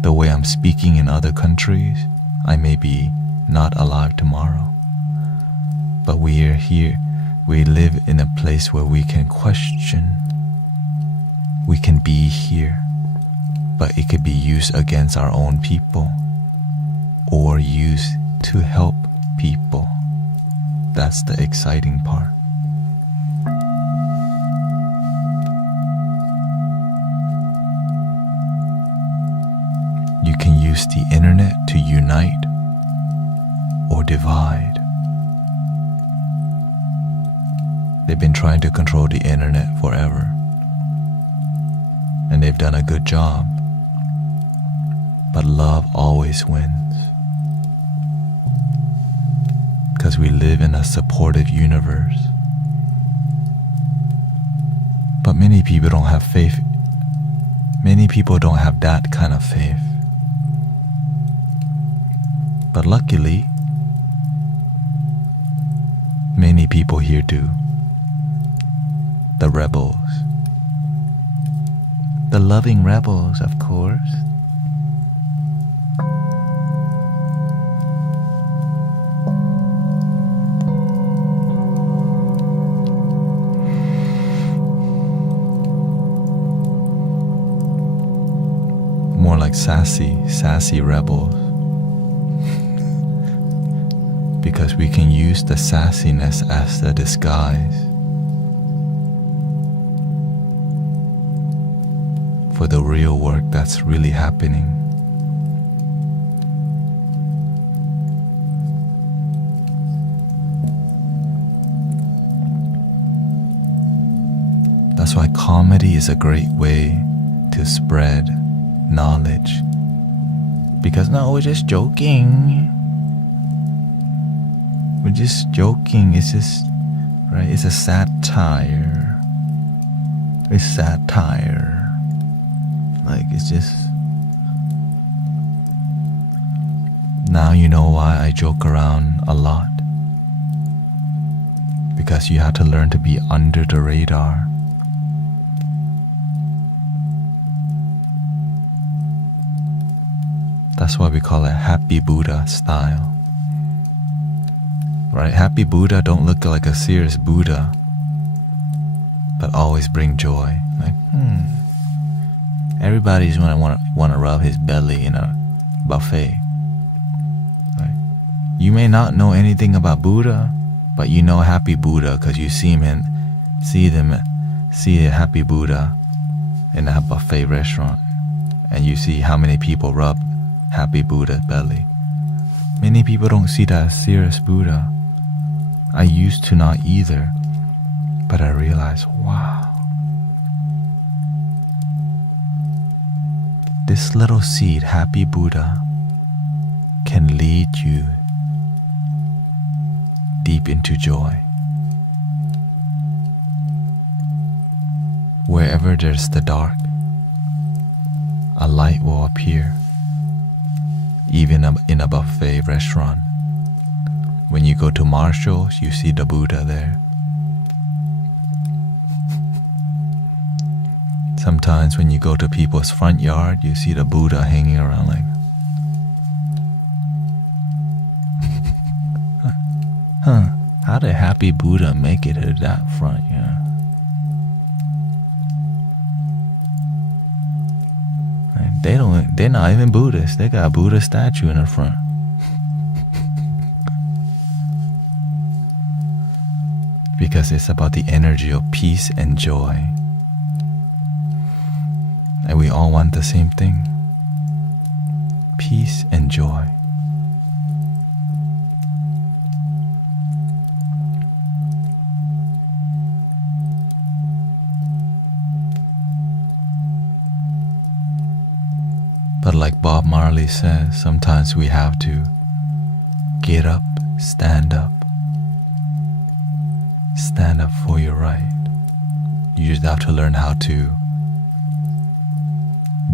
The way I'm speaking in other countries, I may be not alive tomorrow. But we are here. We live in a place where we can question. We can be here, but it could be used against our own people or used to help people. That's the exciting part. You can use the internet to unite or divide. They've been trying to control the internet forever, and they've done a good job. But love always wins. Because we live in a supportive universe. But many people don't have faith. Many people don't have that kind of faith. But luckily, many people here do. The rebels. The loving rebels, of course. More like sassy rebels. Because we can use the sassiness as the disguise for the real work that's really happening. That's why comedy is a great way to spread knowledge. Because no, we're just joking. We're just joking. It's just, right? It's a satire. It's satire. Like, it's just. Now you know why I joke around a lot. Because you have to learn to be under the radar. That's why we call it Happy Buddha style. Right? Happy Buddha don't look like a serious Buddha, but always bring joy. Like, everybody's gonna want to rub his belly in a buffet. Right? You may not know anything about Buddha, but you know Happy Buddha because you see a Happy Buddha in a buffet restaurant, and you see how many people rub Happy Buddha's belly. Many people don't see that as serious Buddha. I used to not either, but I realized, wow, this little seed, Happy Buddha, can lead you deep into joy. Wherever there's the dark, a light will appear, even in a buffet restaurant. When you go to Marshall's, you see the Buddha there. Sometimes when you go to people's front yard, you see the Buddha hanging around like, huh, how did Happy Buddha make it to that front, you know? They're not even Buddhists. They got a Buddha statue in the front. Because it's about the energy of peace and joy. And we all want the same thing. Peace and joy. But like Bob Marley says, sometimes we have to get up, stand up. Stand up for your right. You just have to learn how to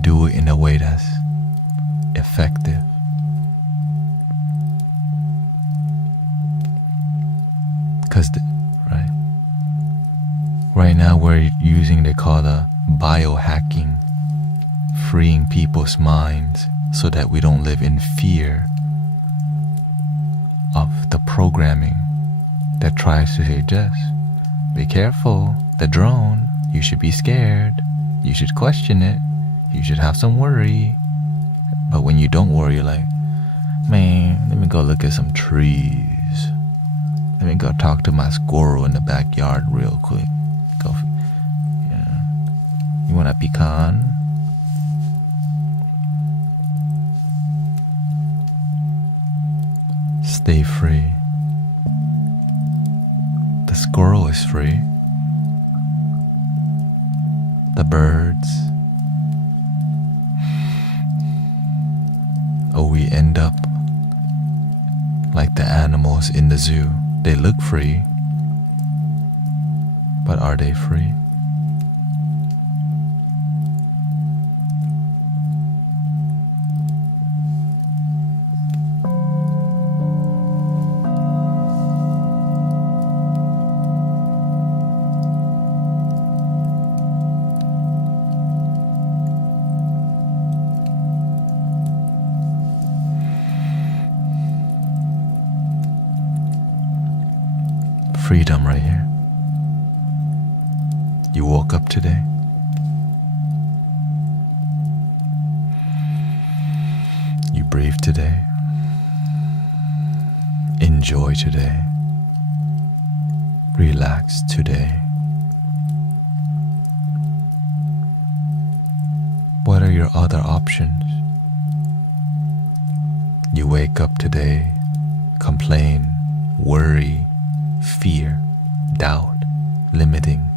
do it in a way that's effective. Because, right now we're using, they call the biohacking, freeing people's minds so that we don't live in fear of the programming that tries to say, just be careful, the drone, you should be scared, you should question it, you should have some worry. But when you don't worry, you're like, man, let me go look at some trees, let me go talk to my squirrel in the backyard real quick. Go, yeah. You want a pecan? Stay free. The squirrel is free. The birds. Or we end up like the animals in the zoo. They look free, but are they free? Freedom right here. You woke up today. You breathe today. Enjoy today. Relax today. What are your other options? You wake up today, complain, worry, fear, doubt, limiting,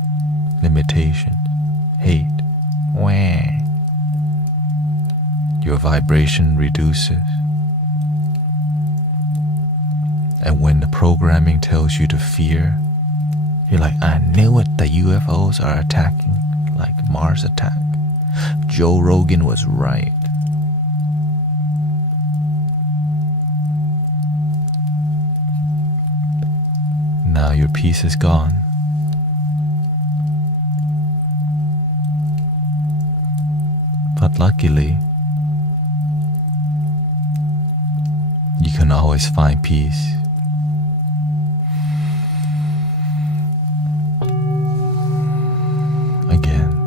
limitation, hate. Wah. Your vibration reduces. And when the programming tells you to fear, you're like, I knew it, the UFOs are attacking, like Mars attack. Joe Rogan was right. Now your peace is gone. But luckily, you can always find peace. Again.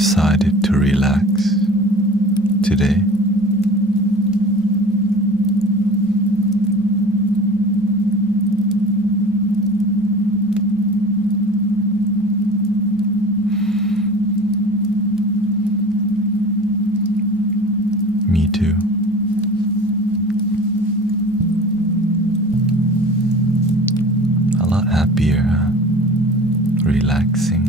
decided to relax today? Me too. A lot happier, huh? Relaxing.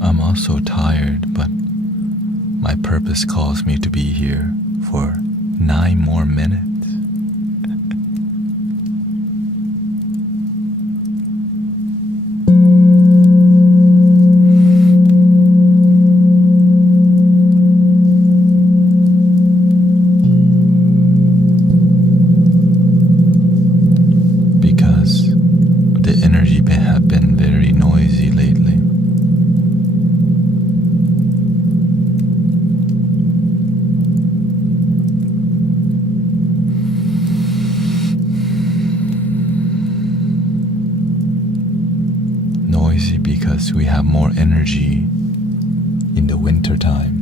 I'm also tired, but my purpose calls me to be here for 9 more minutes. Because the energy have been very noisy lately. Noisy because we have more energy in the winter time.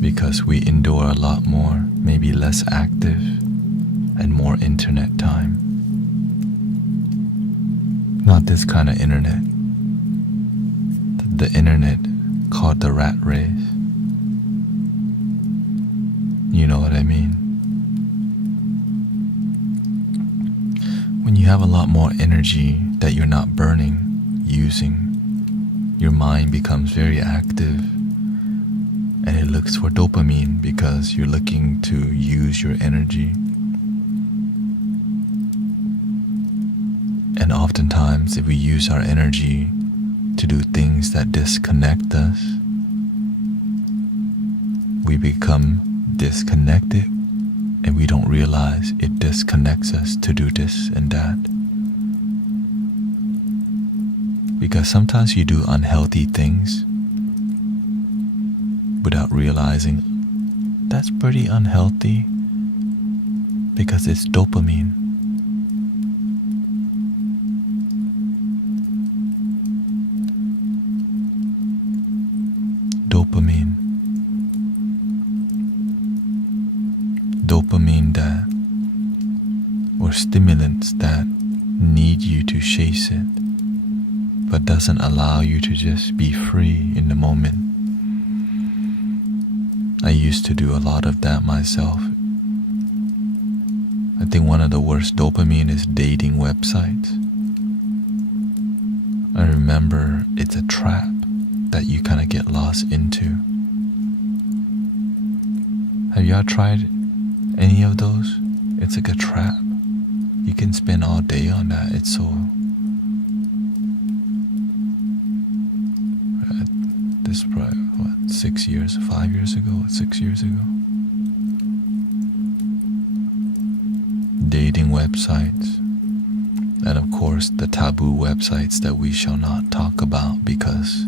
Because we endure a lot more, maybe less active, and more internet time. Not this kind of internet. The internet called the rat race. You know what I mean? When you have a lot more energy that you're not burning, using, your mind becomes very active and it looks for dopamine because you're looking to use your energy. And oftentimes, if we use our energy to do things that disconnect us, we become disconnected and we don't realize it disconnects us to do this and that. Because sometimes you do unhealthy things without realizing that's pretty unhealthy because it's dopamine. Dopamine that, or stimulants that need you to chase it, but doesn't allow you to just be free in the moment. I used to do a lot of that myself. I think one of the worst dopamine is dating websites. I remember it's a trap that you kind of get lost into. Have y'all tried any of those? It's like a trap. You can spend all day on that. It's so... This is probably, 6 years, 5 years ago, 6 years ago. Dating websites. And of course, the taboo websites that we shall not talk about because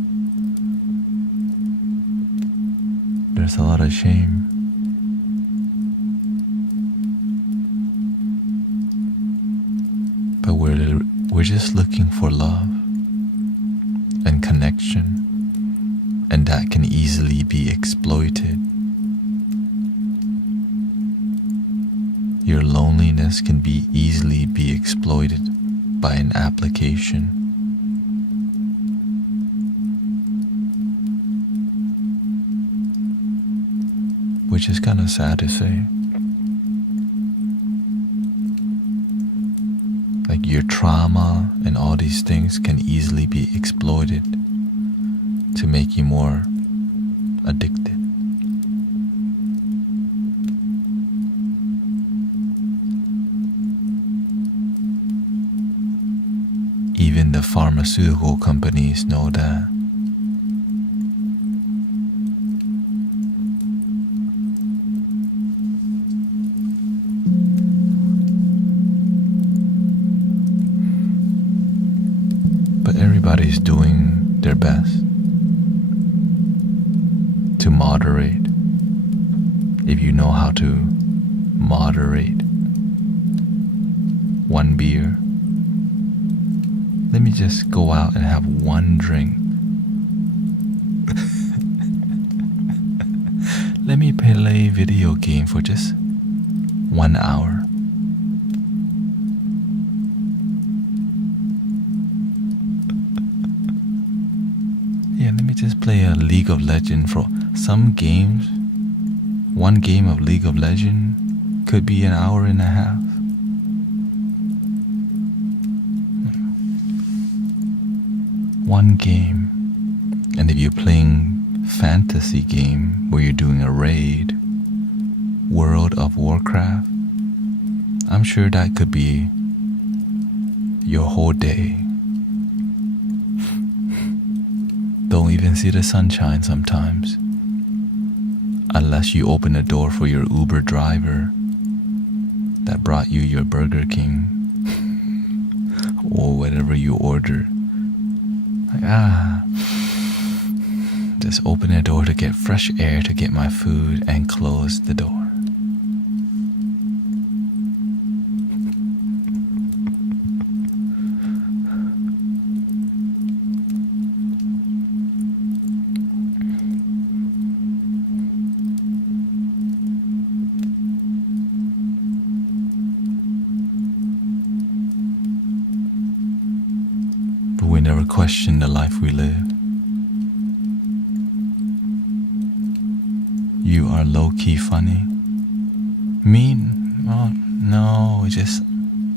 there's a lot of shame. But we're just looking for love and connection, and that can easily be exploited. Your loneliness can be easily be exploited by an application. Which is kind of sad to say. Like your trauma and all these things can easily be exploited to make you more addicted. pharmaceutical companies know that. But everybody's doing their best to moderate. If you know how to moderate one beer, let me just go out and have one drink. Let me play video game for just 1 hour. Yeah, let me just play a League of Legends for some games. One game of League of Legends could be an hour and a half. One game. And if you're playing fantasy game where you're doing a raid, World of Warcraft, I'm sure that could be your whole day. Don't even see the sunshine sometimes, unless you open the door for your Uber driver that brought you your Burger King or whatever you ordered. Like, just open the door to get fresh air to get my food and close the door. But we never question the life we live. You are low-key funny. Me? Oh, no, it just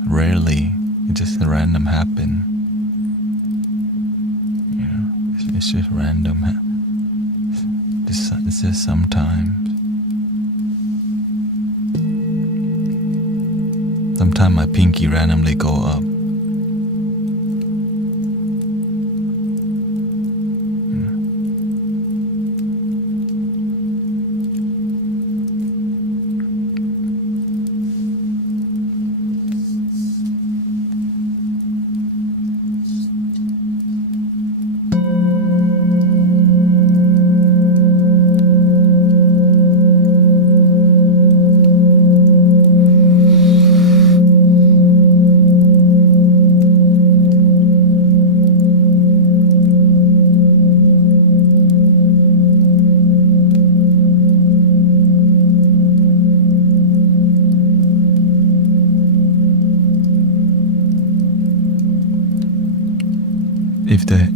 rarely. It just random happen. You know, it's just random. It's just sometimes. Sometimes my pinky randomly go up.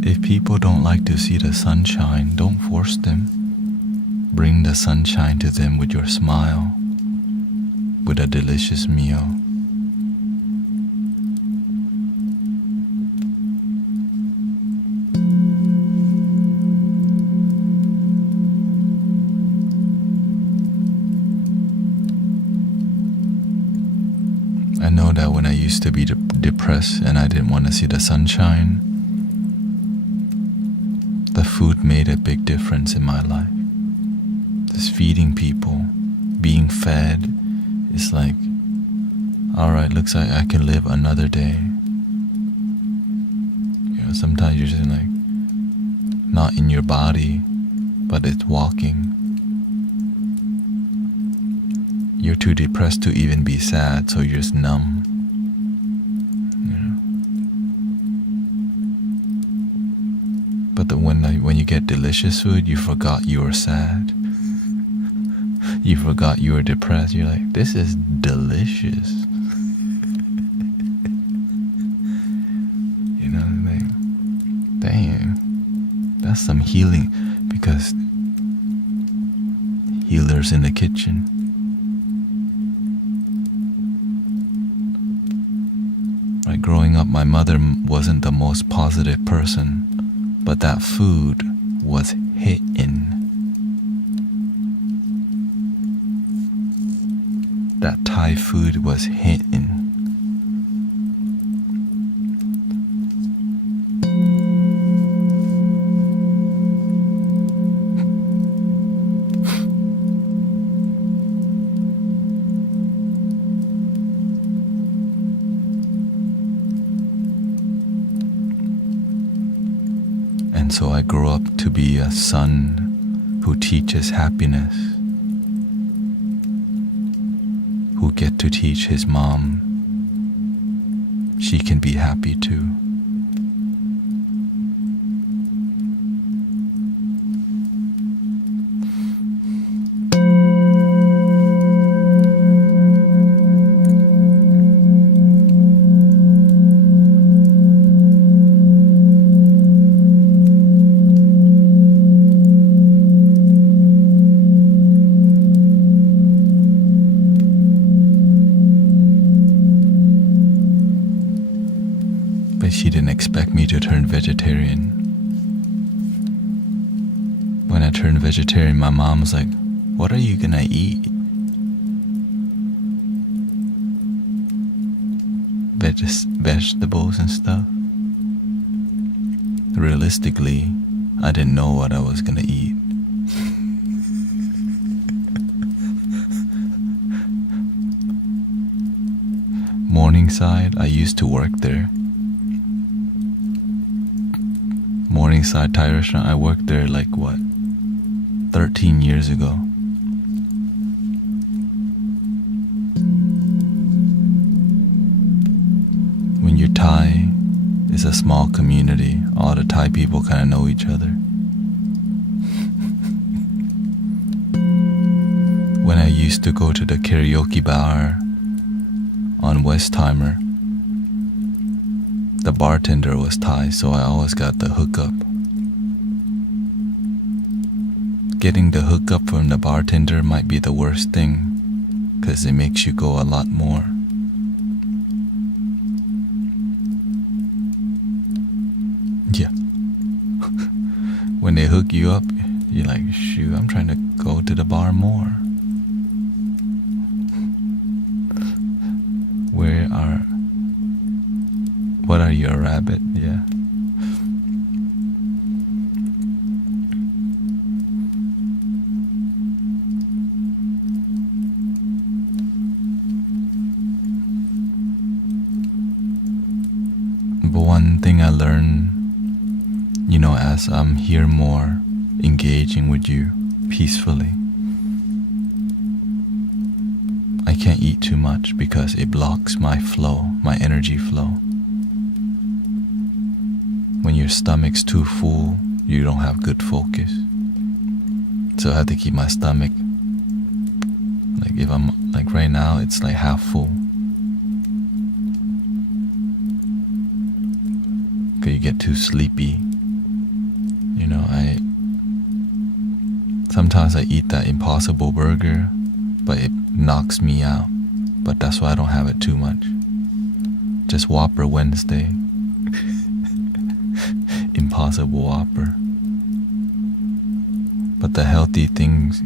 If people don't like to see the sunshine, don't force them. Bring the sunshine to them with your smile, with a delicious meal. I know that when I used to be depressed and I didn't want to see the sunshine, the food made a big difference in my life. Just feeding people, being fed, it's like, alright, looks like I can live another day. You know, sometimes you're just like, not in your body, but it's walking. You're too depressed to even be sad, so you're just numb. But when you get delicious food, you forgot you were sad. You forgot you were depressed. You're like, this is delicious. You know, like, dang, that's some healing, because healers in the kitchen. Right, growing up, my mother wasn't the most positive person. But that food was hitting. That Thai food was hitting. And so I grow up to be a son who teaches happiness, who get to teach his mom she can be happy too. But she didn't expect me to turn vegetarian. When I turned vegetarian, my mom was like, "What are you gonna eat?" Vegetables and stuff. Realistically, I didn't know what I was gonna eat. Morningside, I used to work there. Morningside Thai restaurant, I worked there 13 years ago. When you're Thai, it's a small community. All the Thai people kind of know each other. When I used to go to the karaoke bar on Westheimer, the bartender was Thai, so I always got the hookup. Getting the hookup from the bartender might be the worst thing, because it makes you go a lot more. Yeah. When they hook you up, you're like, shoot, I'm trying to go to the bar more. What are you, a rabbit? Yeah. But one thing I learned, as I'm here more, engaging with you peacefully, I can't eat too much because it blocks my flow, my energy flow. When your stomach's too full, you don't have good focus. So I have to keep my stomach, if I'm, right now, it's half full. Cause you get too sleepy. Sometimes I eat that Impossible Burger, but it knocks me out. But that's why I don't have it too much. Just Whopper Wednesday. Impossible Whopper. But the healthy things,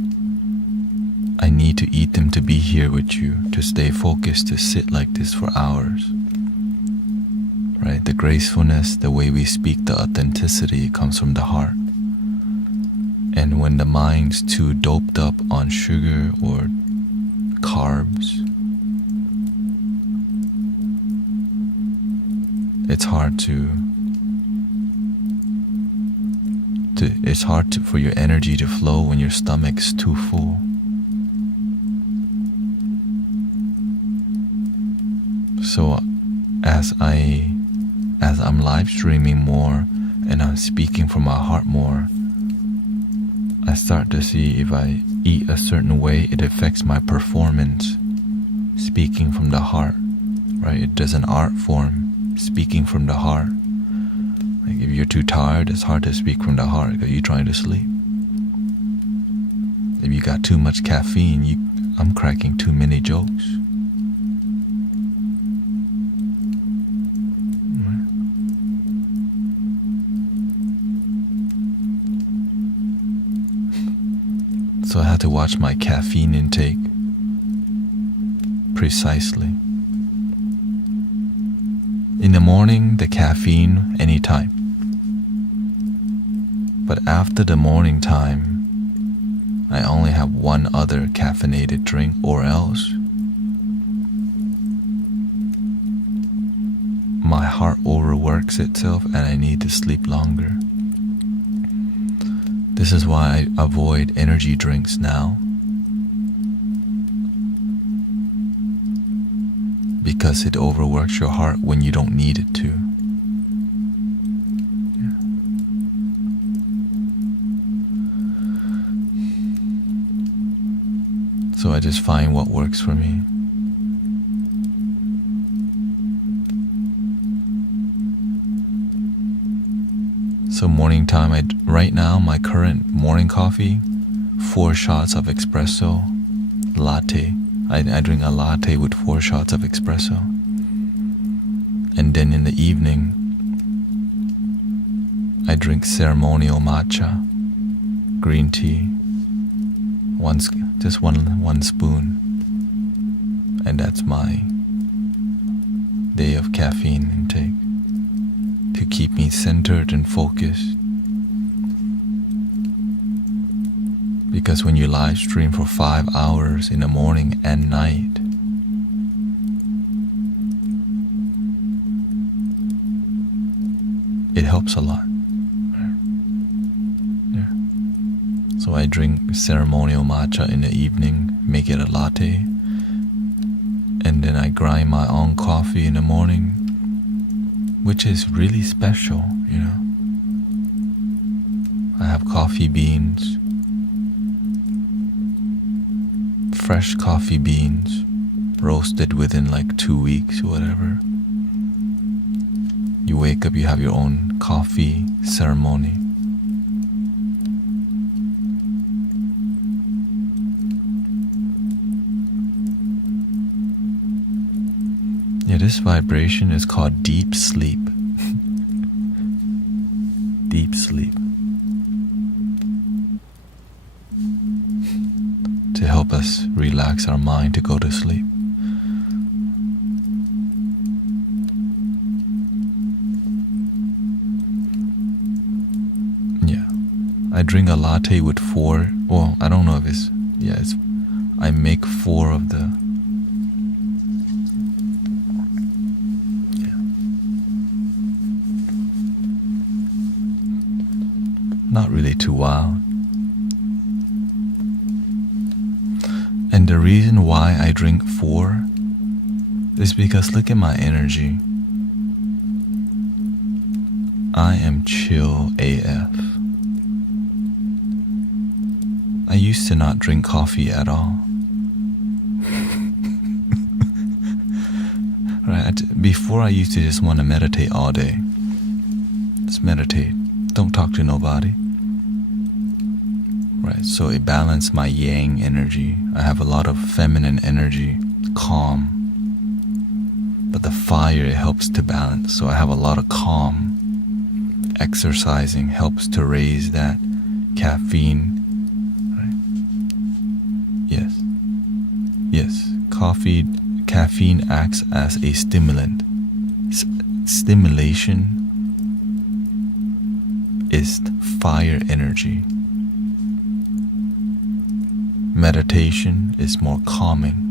I need to eat them to be here with you, to stay focused, to sit like this for hours. Right? The gracefulness, the way we speak, the authenticity comes from the heart. And when the mind's too doped up on sugar or carbs, it's hard for your energy to flow when your stomach's too full. So as I'm live streaming more and I'm speaking from my heart more, I start to see if I eat a certain way, it affects my performance. Speaking from the heart, right? It does an art form, speaking from the heart. If you're too tired, it's hard to speak from the heart because you're trying to sleep. If you got too much caffeine, I'm cracking too many jokes. So I had to watch my caffeine intake precisely. In the morning, the caffeine, anytime. But after the morning time, I only have one other caffeinated drink, or else my heart overworks itself and I need to sleep longer. This is why I avoid energy drinks now. Because it overworks your heart when you don't need it to. So I just find what works for me. So morning time, right now my current morning coffee, 4 shots of espresso, latte. I drink a latte with 4 shots of espresso. And then in the evening, I drink ceremonial matcha, green tea, just one spoon. And that's my day of caffeine intake to keep me centered and focused. Because when you live stream for 5 hours in the morning and night, it helps a lot. Yeah. So I drink ceremonial matcha in the evening, make it a latte, and then I grind my own coffee in the morning, which is really special, you know. I have coffee beans, fresh coffee beans, roasted within like 2 weeks or whatever. You wake up, you have your own coffee ceremony. Yeah, this vibration is called deep sleep. Deep sleep. To help us relax our mind to go to sleep. Yeah, I drink a latte with 4, well, I don't know if I make 4 of the, not really too wild. And the reason why I drink 4 is because look at my energy. I am chill AF. I used to not drink coffee at all. Right? Before I used to just want to meditate all day. Just meditate. Don't talk to nobody. Right, so it balanced my yang energy. I have a lot of feminine energy, calm. But the fire, it helps to balance. So I have a lot of calm. Exercising helps to raise that caffeine. Right? Yes. Caffeine acts as a stimulant. Stimulation is fire energy. Meditation is more calming.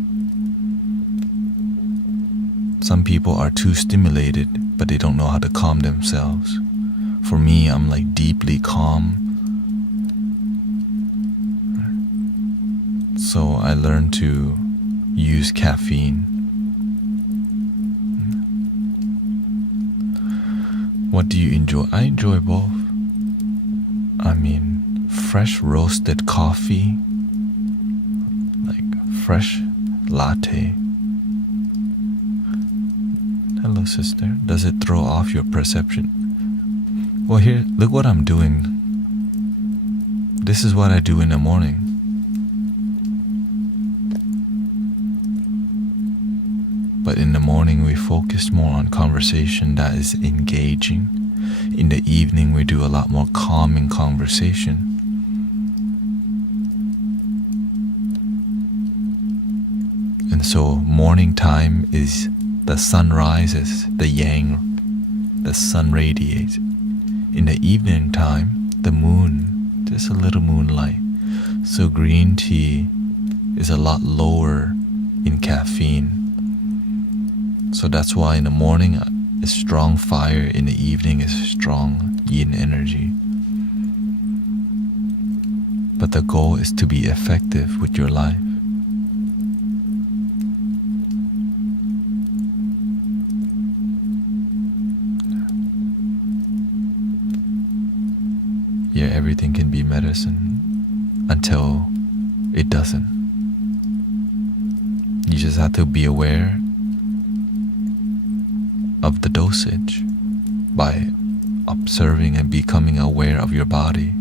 Some people are too stimulated, but they don't know how to calm themselves. For me, I'm like deeply calm. So I learned to use caffeine. What do you enjoy? I enjoy both. I mean, fresh roasted coffee, like fresh latte. Hello, sister. Does it throw off your perception? Well, here, look what I'm doing. This is what I do in the morning. But in the morning, we focus more on conversation that is engaging. In the evening, we do a lot more calming conversation. And so morning time is the sun rises, the yang, the sun radiates. In the evening time, the moon, just a little moonlight. So green tea is a lot lower in caffeine. So that's why in the morning is strong fire, in the evening is strong yin energy. But the goal is to be effective with your life. Yeah, everything can be medicine until it doesn't. You just have to be aware of the dosage by observing and becoming aware of your body.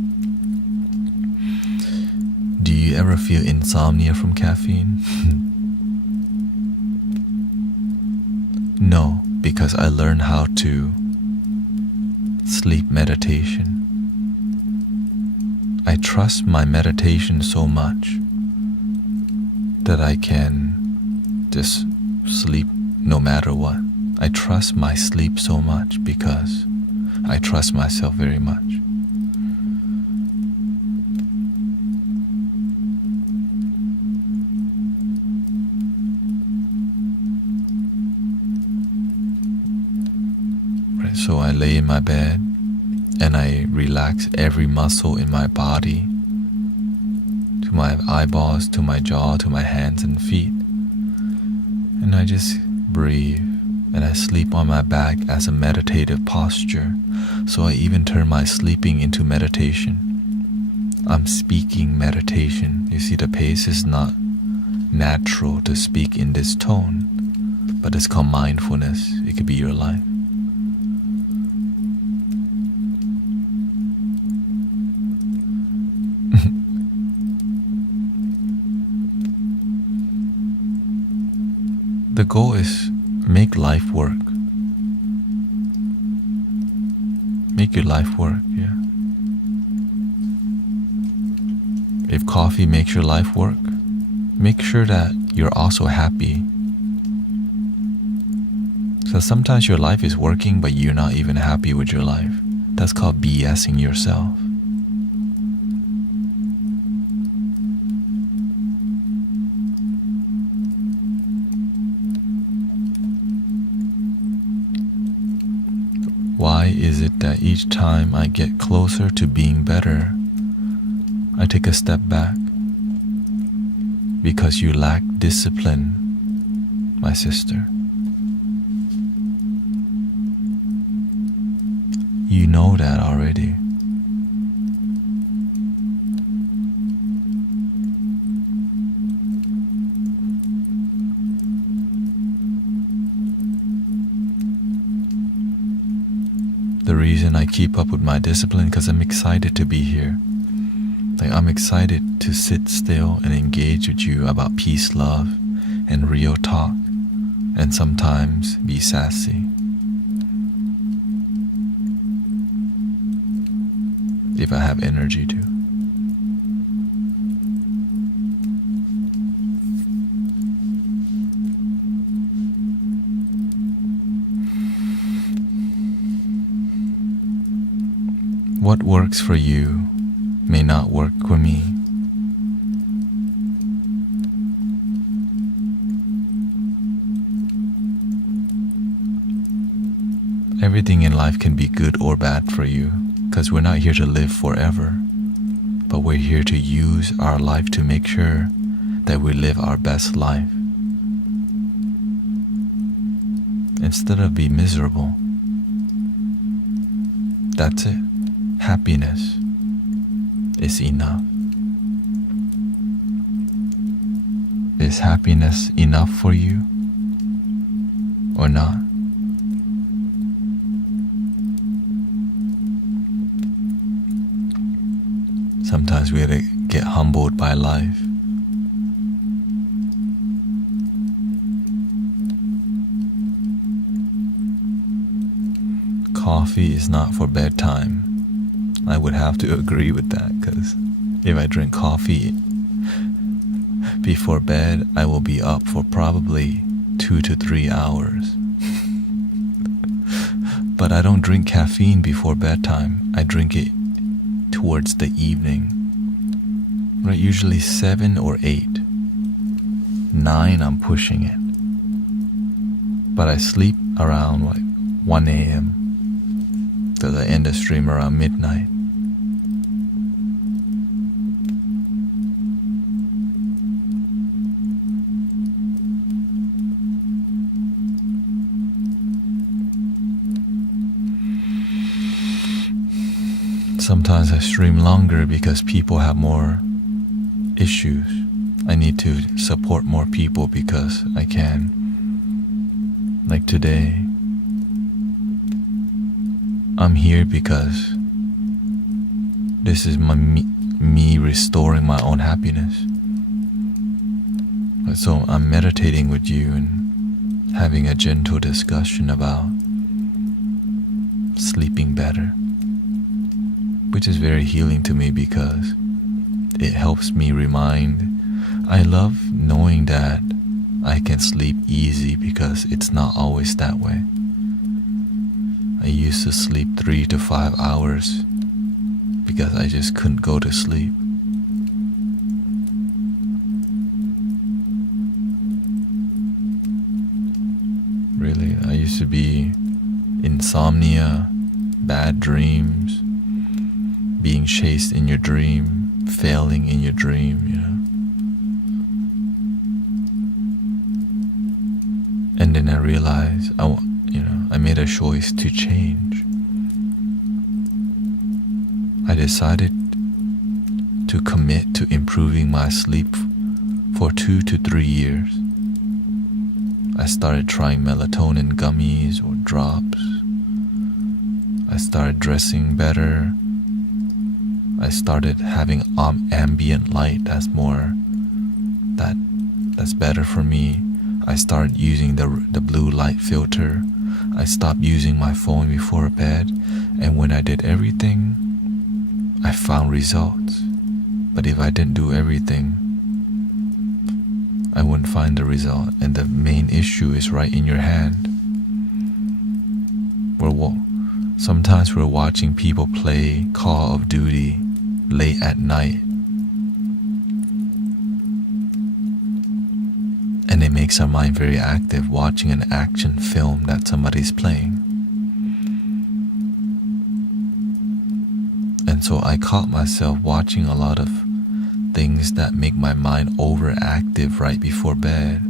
Do you ever feel insomnia from caffeine? No, because I learned how to sleep meditation. I trust my meditation so much that I can just sleep no matter what. I trust my sleep so much because I trust myself very much. Right, so I lay in my bed and I relax every muscle in my body, to my eyeballs, to my jaw, to my hands and feet. And I just breathe and I sleep on my back as a meditative posture. So I even turn my sleeping into meditation. I'm speaking meditation. You see, the pace is not natural to speak in this tone, but it's called mindfulness. It could be your life. The goal is make life work. Make your life work, yeah. If coffee makes your life work, make sure that you're also happy. So sometimes your life is working, but you're not even happy with your life. That's called BSing yourself. Why is it that each time I get closer to being better, I take a step back? Because you lack discipline, my sister. You know that already. The reason I keep up with my discipline because I'm excited to be here. Like, I'm excited to sit still and engage with you about peace, love, and real talk, and sometimes be sassy. If I have energy to. What works for you may not work for me. Everything in life can be good or bad for you, because we're not here to live forever, but we're here to use our life to make sure that we live our best life. Instead of be miserable. That's it. Happiness is enough. Is happiness enough for you or not? Sometimes we have to get humbled by life. Coffee is not for bedtime. I would have to agree with that, because if I drink coffee before bed, I will be up for probably 2 to 3 hours. But I don't drink caffeine before bedtime. I drink it towards the evening. Right, usually 7 or 8. 9, I'm pushing it. But I sleep around 1 a.m. because I end the stream around midnight. Sometimes I stream longer because people have more issues. I need to support more people because I can. Like today, I'm here because this is me restoring my own happiness. So I'm meditating with you and having a gentle discussion about sleeping better, which is very healing to me because it helps me I love knowing that I can sleep easy because it's not always that way. I used to sleep 3 to 5 hours because I just couldn't go to sleep. Really, I used to be insomnia, bad dreams, being chased in your dream, failing in your dream, And then I realized, I made a choice to change. I decided to commit to improving my sleep for 2 to 3 years. I started trying melatonin gummies or drops. I started dressing better. I started having ambient light that's better for me. I started using the blue light filter. I stopped using my phone before bed, and when I did everything, I found results. But if I didn't do everything, I wouldn't find the result. And the main issue is right in your hand. Sometimes we're watching people play Call of Duty late at night, and it makes our mind very active watching an action film that somebody's playing. And so I caught myself watching a lot of things that make my mind overactive right before bed.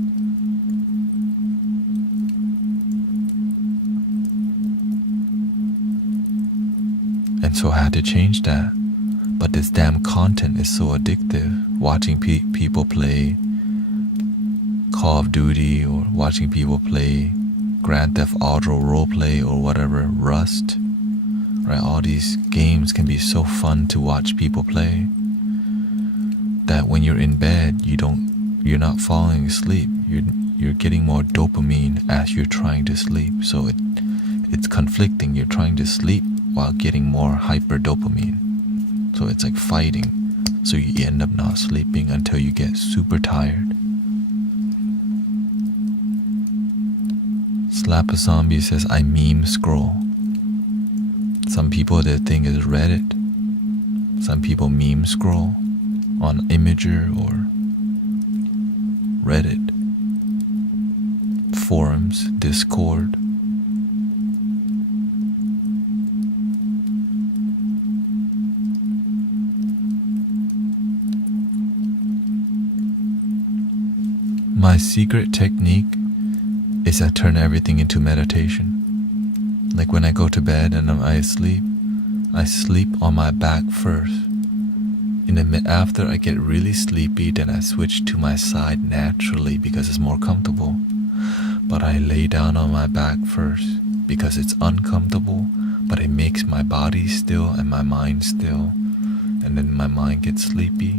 And so I had to change that. But this damn content is so addictive. Watching people play Call of Duty, or watching people play Grand Theft Auto roleplay or whatever, Rust, right? All these games can be so fun to watch people play that when you're in bed, you're not falling asleep. You're getting more dopamine as you're trying to sleep. So it's conflicting. You're trying to sleep while getting more hyper dopamine. So it's like fighting. So you end up not sleeping until you get super tired. Slap a Zombie says, I meme scroll. Some people, their thing is Reddit. Some people meme scroll on Imager or Reddit, forums, Discord. My secret technique is I turn everything into meditation. Like when I go to bed and I sleep on my back first. After I get really sleepy, then I switch to my side naturally because it's more comfortable. But I lay down on my back first because it's uncomfortable, but it makes my body still and my mind still. And then my mind gets sleepy,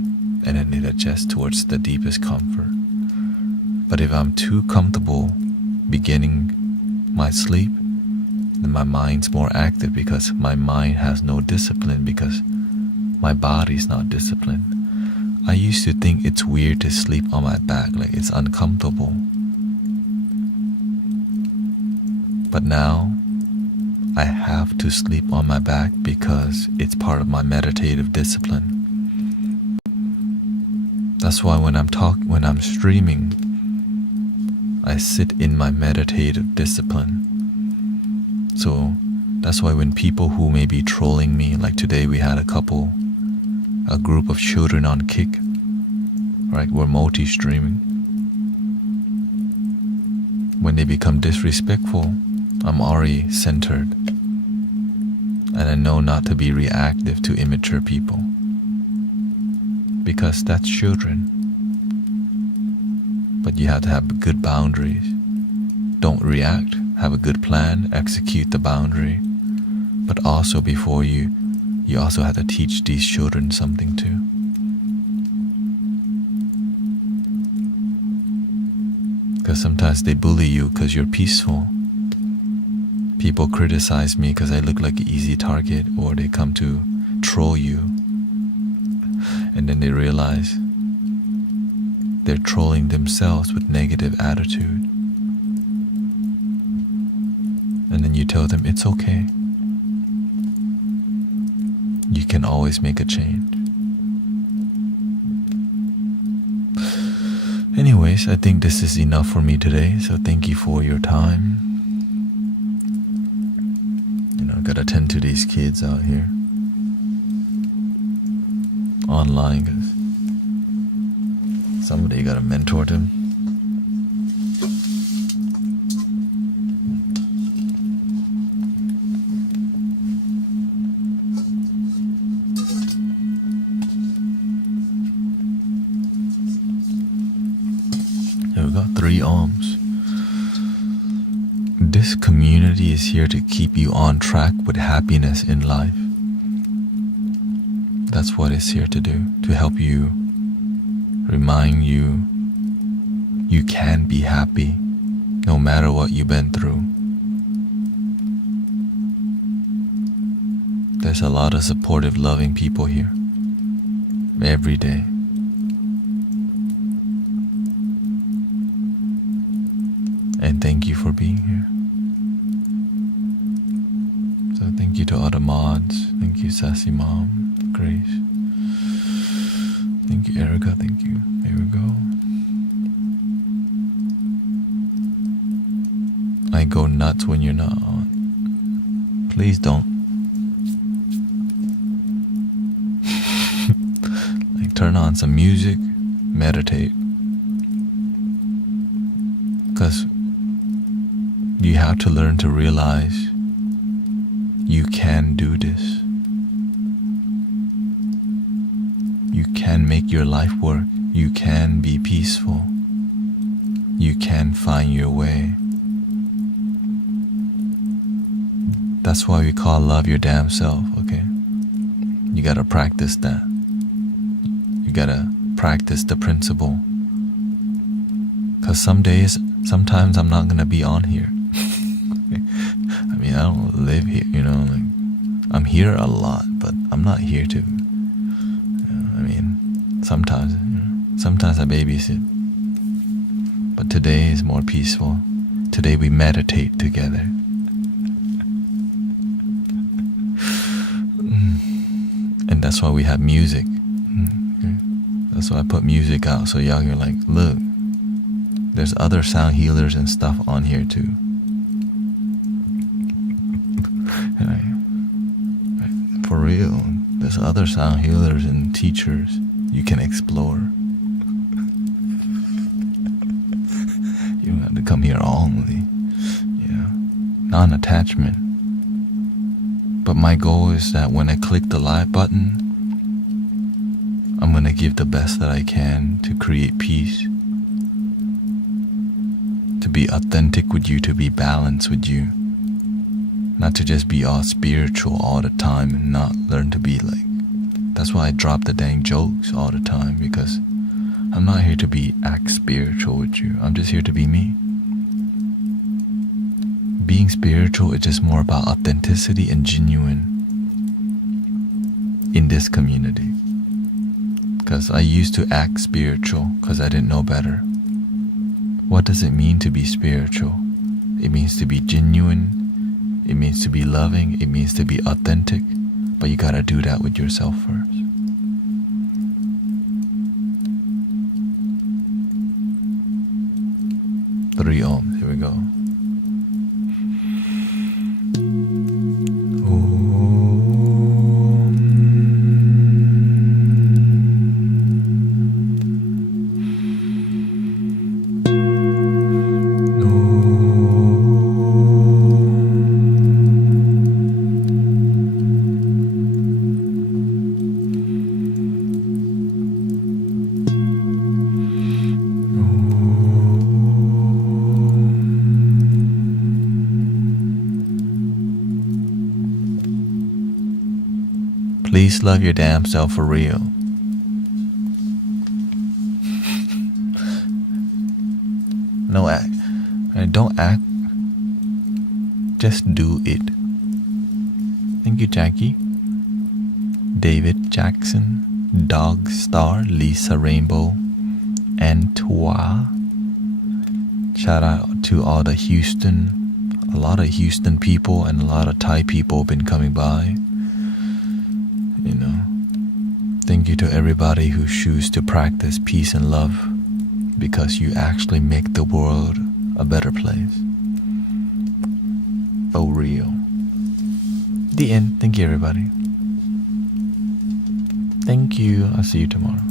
and then it adjusts towards the deepest comfort. But if I'm too comfortable beginning my sleep, then my mind's more active because my mind has no discipline because my body's not disciplined. I used to think it's weird to sleep on my back, like it's uncomfortable. But now, I have to sleep on my back because it's part of my meditative discipline. That's why when I'm streaming, I sit in my meditative discipline. So that's why when people who may be trolling me, like today we had a group of children on Kick, right? We're multi-streaming. When they become disrespectful, I'm already centered. And I know not to be reactive to immature people, because that's children. But you have to have good boundaries. Don't react, have a good plan, execute the boundary. But also before you also have to teach these children something too. Because sometimes they bully you because you're peaceful. People criticize me because I look like an easy target, or they come to troll you. And then they realize they're trolling themselves with negative attitude. And then you tell them it's okay. You can always make a change. Anyways, I think this is enough for me today, so thank you for your time. Gotta tend to these kids out here online, because somebody gotta mentor them. Here we go, 3 alms. This community is here to keep you on track with happiness in life. That's what it's here to do, to help you, remind you you can be happy no matter what you've been through. There's a lot of supportive, loving people here every day. And thank you for being here. So thank you to all the mods. Thank you, Sassy Mom, Grace. Thank you, Erica. Thank you. Here we go. I go nuts when you're not on. Please don't. Like, turn on some music, meditate. Because you have to learn to realize you can do this. You can make your life work. You can be peaceful. You can find your way. That's why we call love your damn self, okay? You gotta practice that. You gotta practice the principle. Because sometimes I'm not gonna be on here. I mean, I don't live here, like, I'm here a lot, but I'm not here to, I mean, sometimes I babysit. But today is more peaceful. Today we meditate together. And that's why we have music. That's why I put music out, so y'all can, like, look, there's other sound healers and stuff on here too. For real, there's other sound healers and teachers you can explore. You don't have to come here only, non-attachment. But my goal is that when I click the live button, I'm gonna give the best that I can to create peace, to be authentic with you, to be balanced with you. Not to just be all spiritual all the time and not learn to be like. That's why I drop the dang jokes all the time, because I'm not here to act spiritual with you. I'm just here to be me. Being spiritual is just more about authenticity and genuine in this community. Because I used to act spiritual because I didn't know better. What does it mean to be spiritual? It means to be genuine. It means to be loving. It means to be authentic. But you gotta do that with yourself first. Three ohms. Here we go. Please love your damn self for real. No act. Don't act. Just do it. Thank you, Jackie. David Jackson, Dog Star, Lisa Rainbow, Antoine. Shout out to all the a lot of Houston people and a lot of Thai people been coming by. You know, thank you to everybody who chooses to practice peace and love, because you actually make the world a better place. For real. The end. Thank you, everybody. Thank you. I'll see you tomorrow.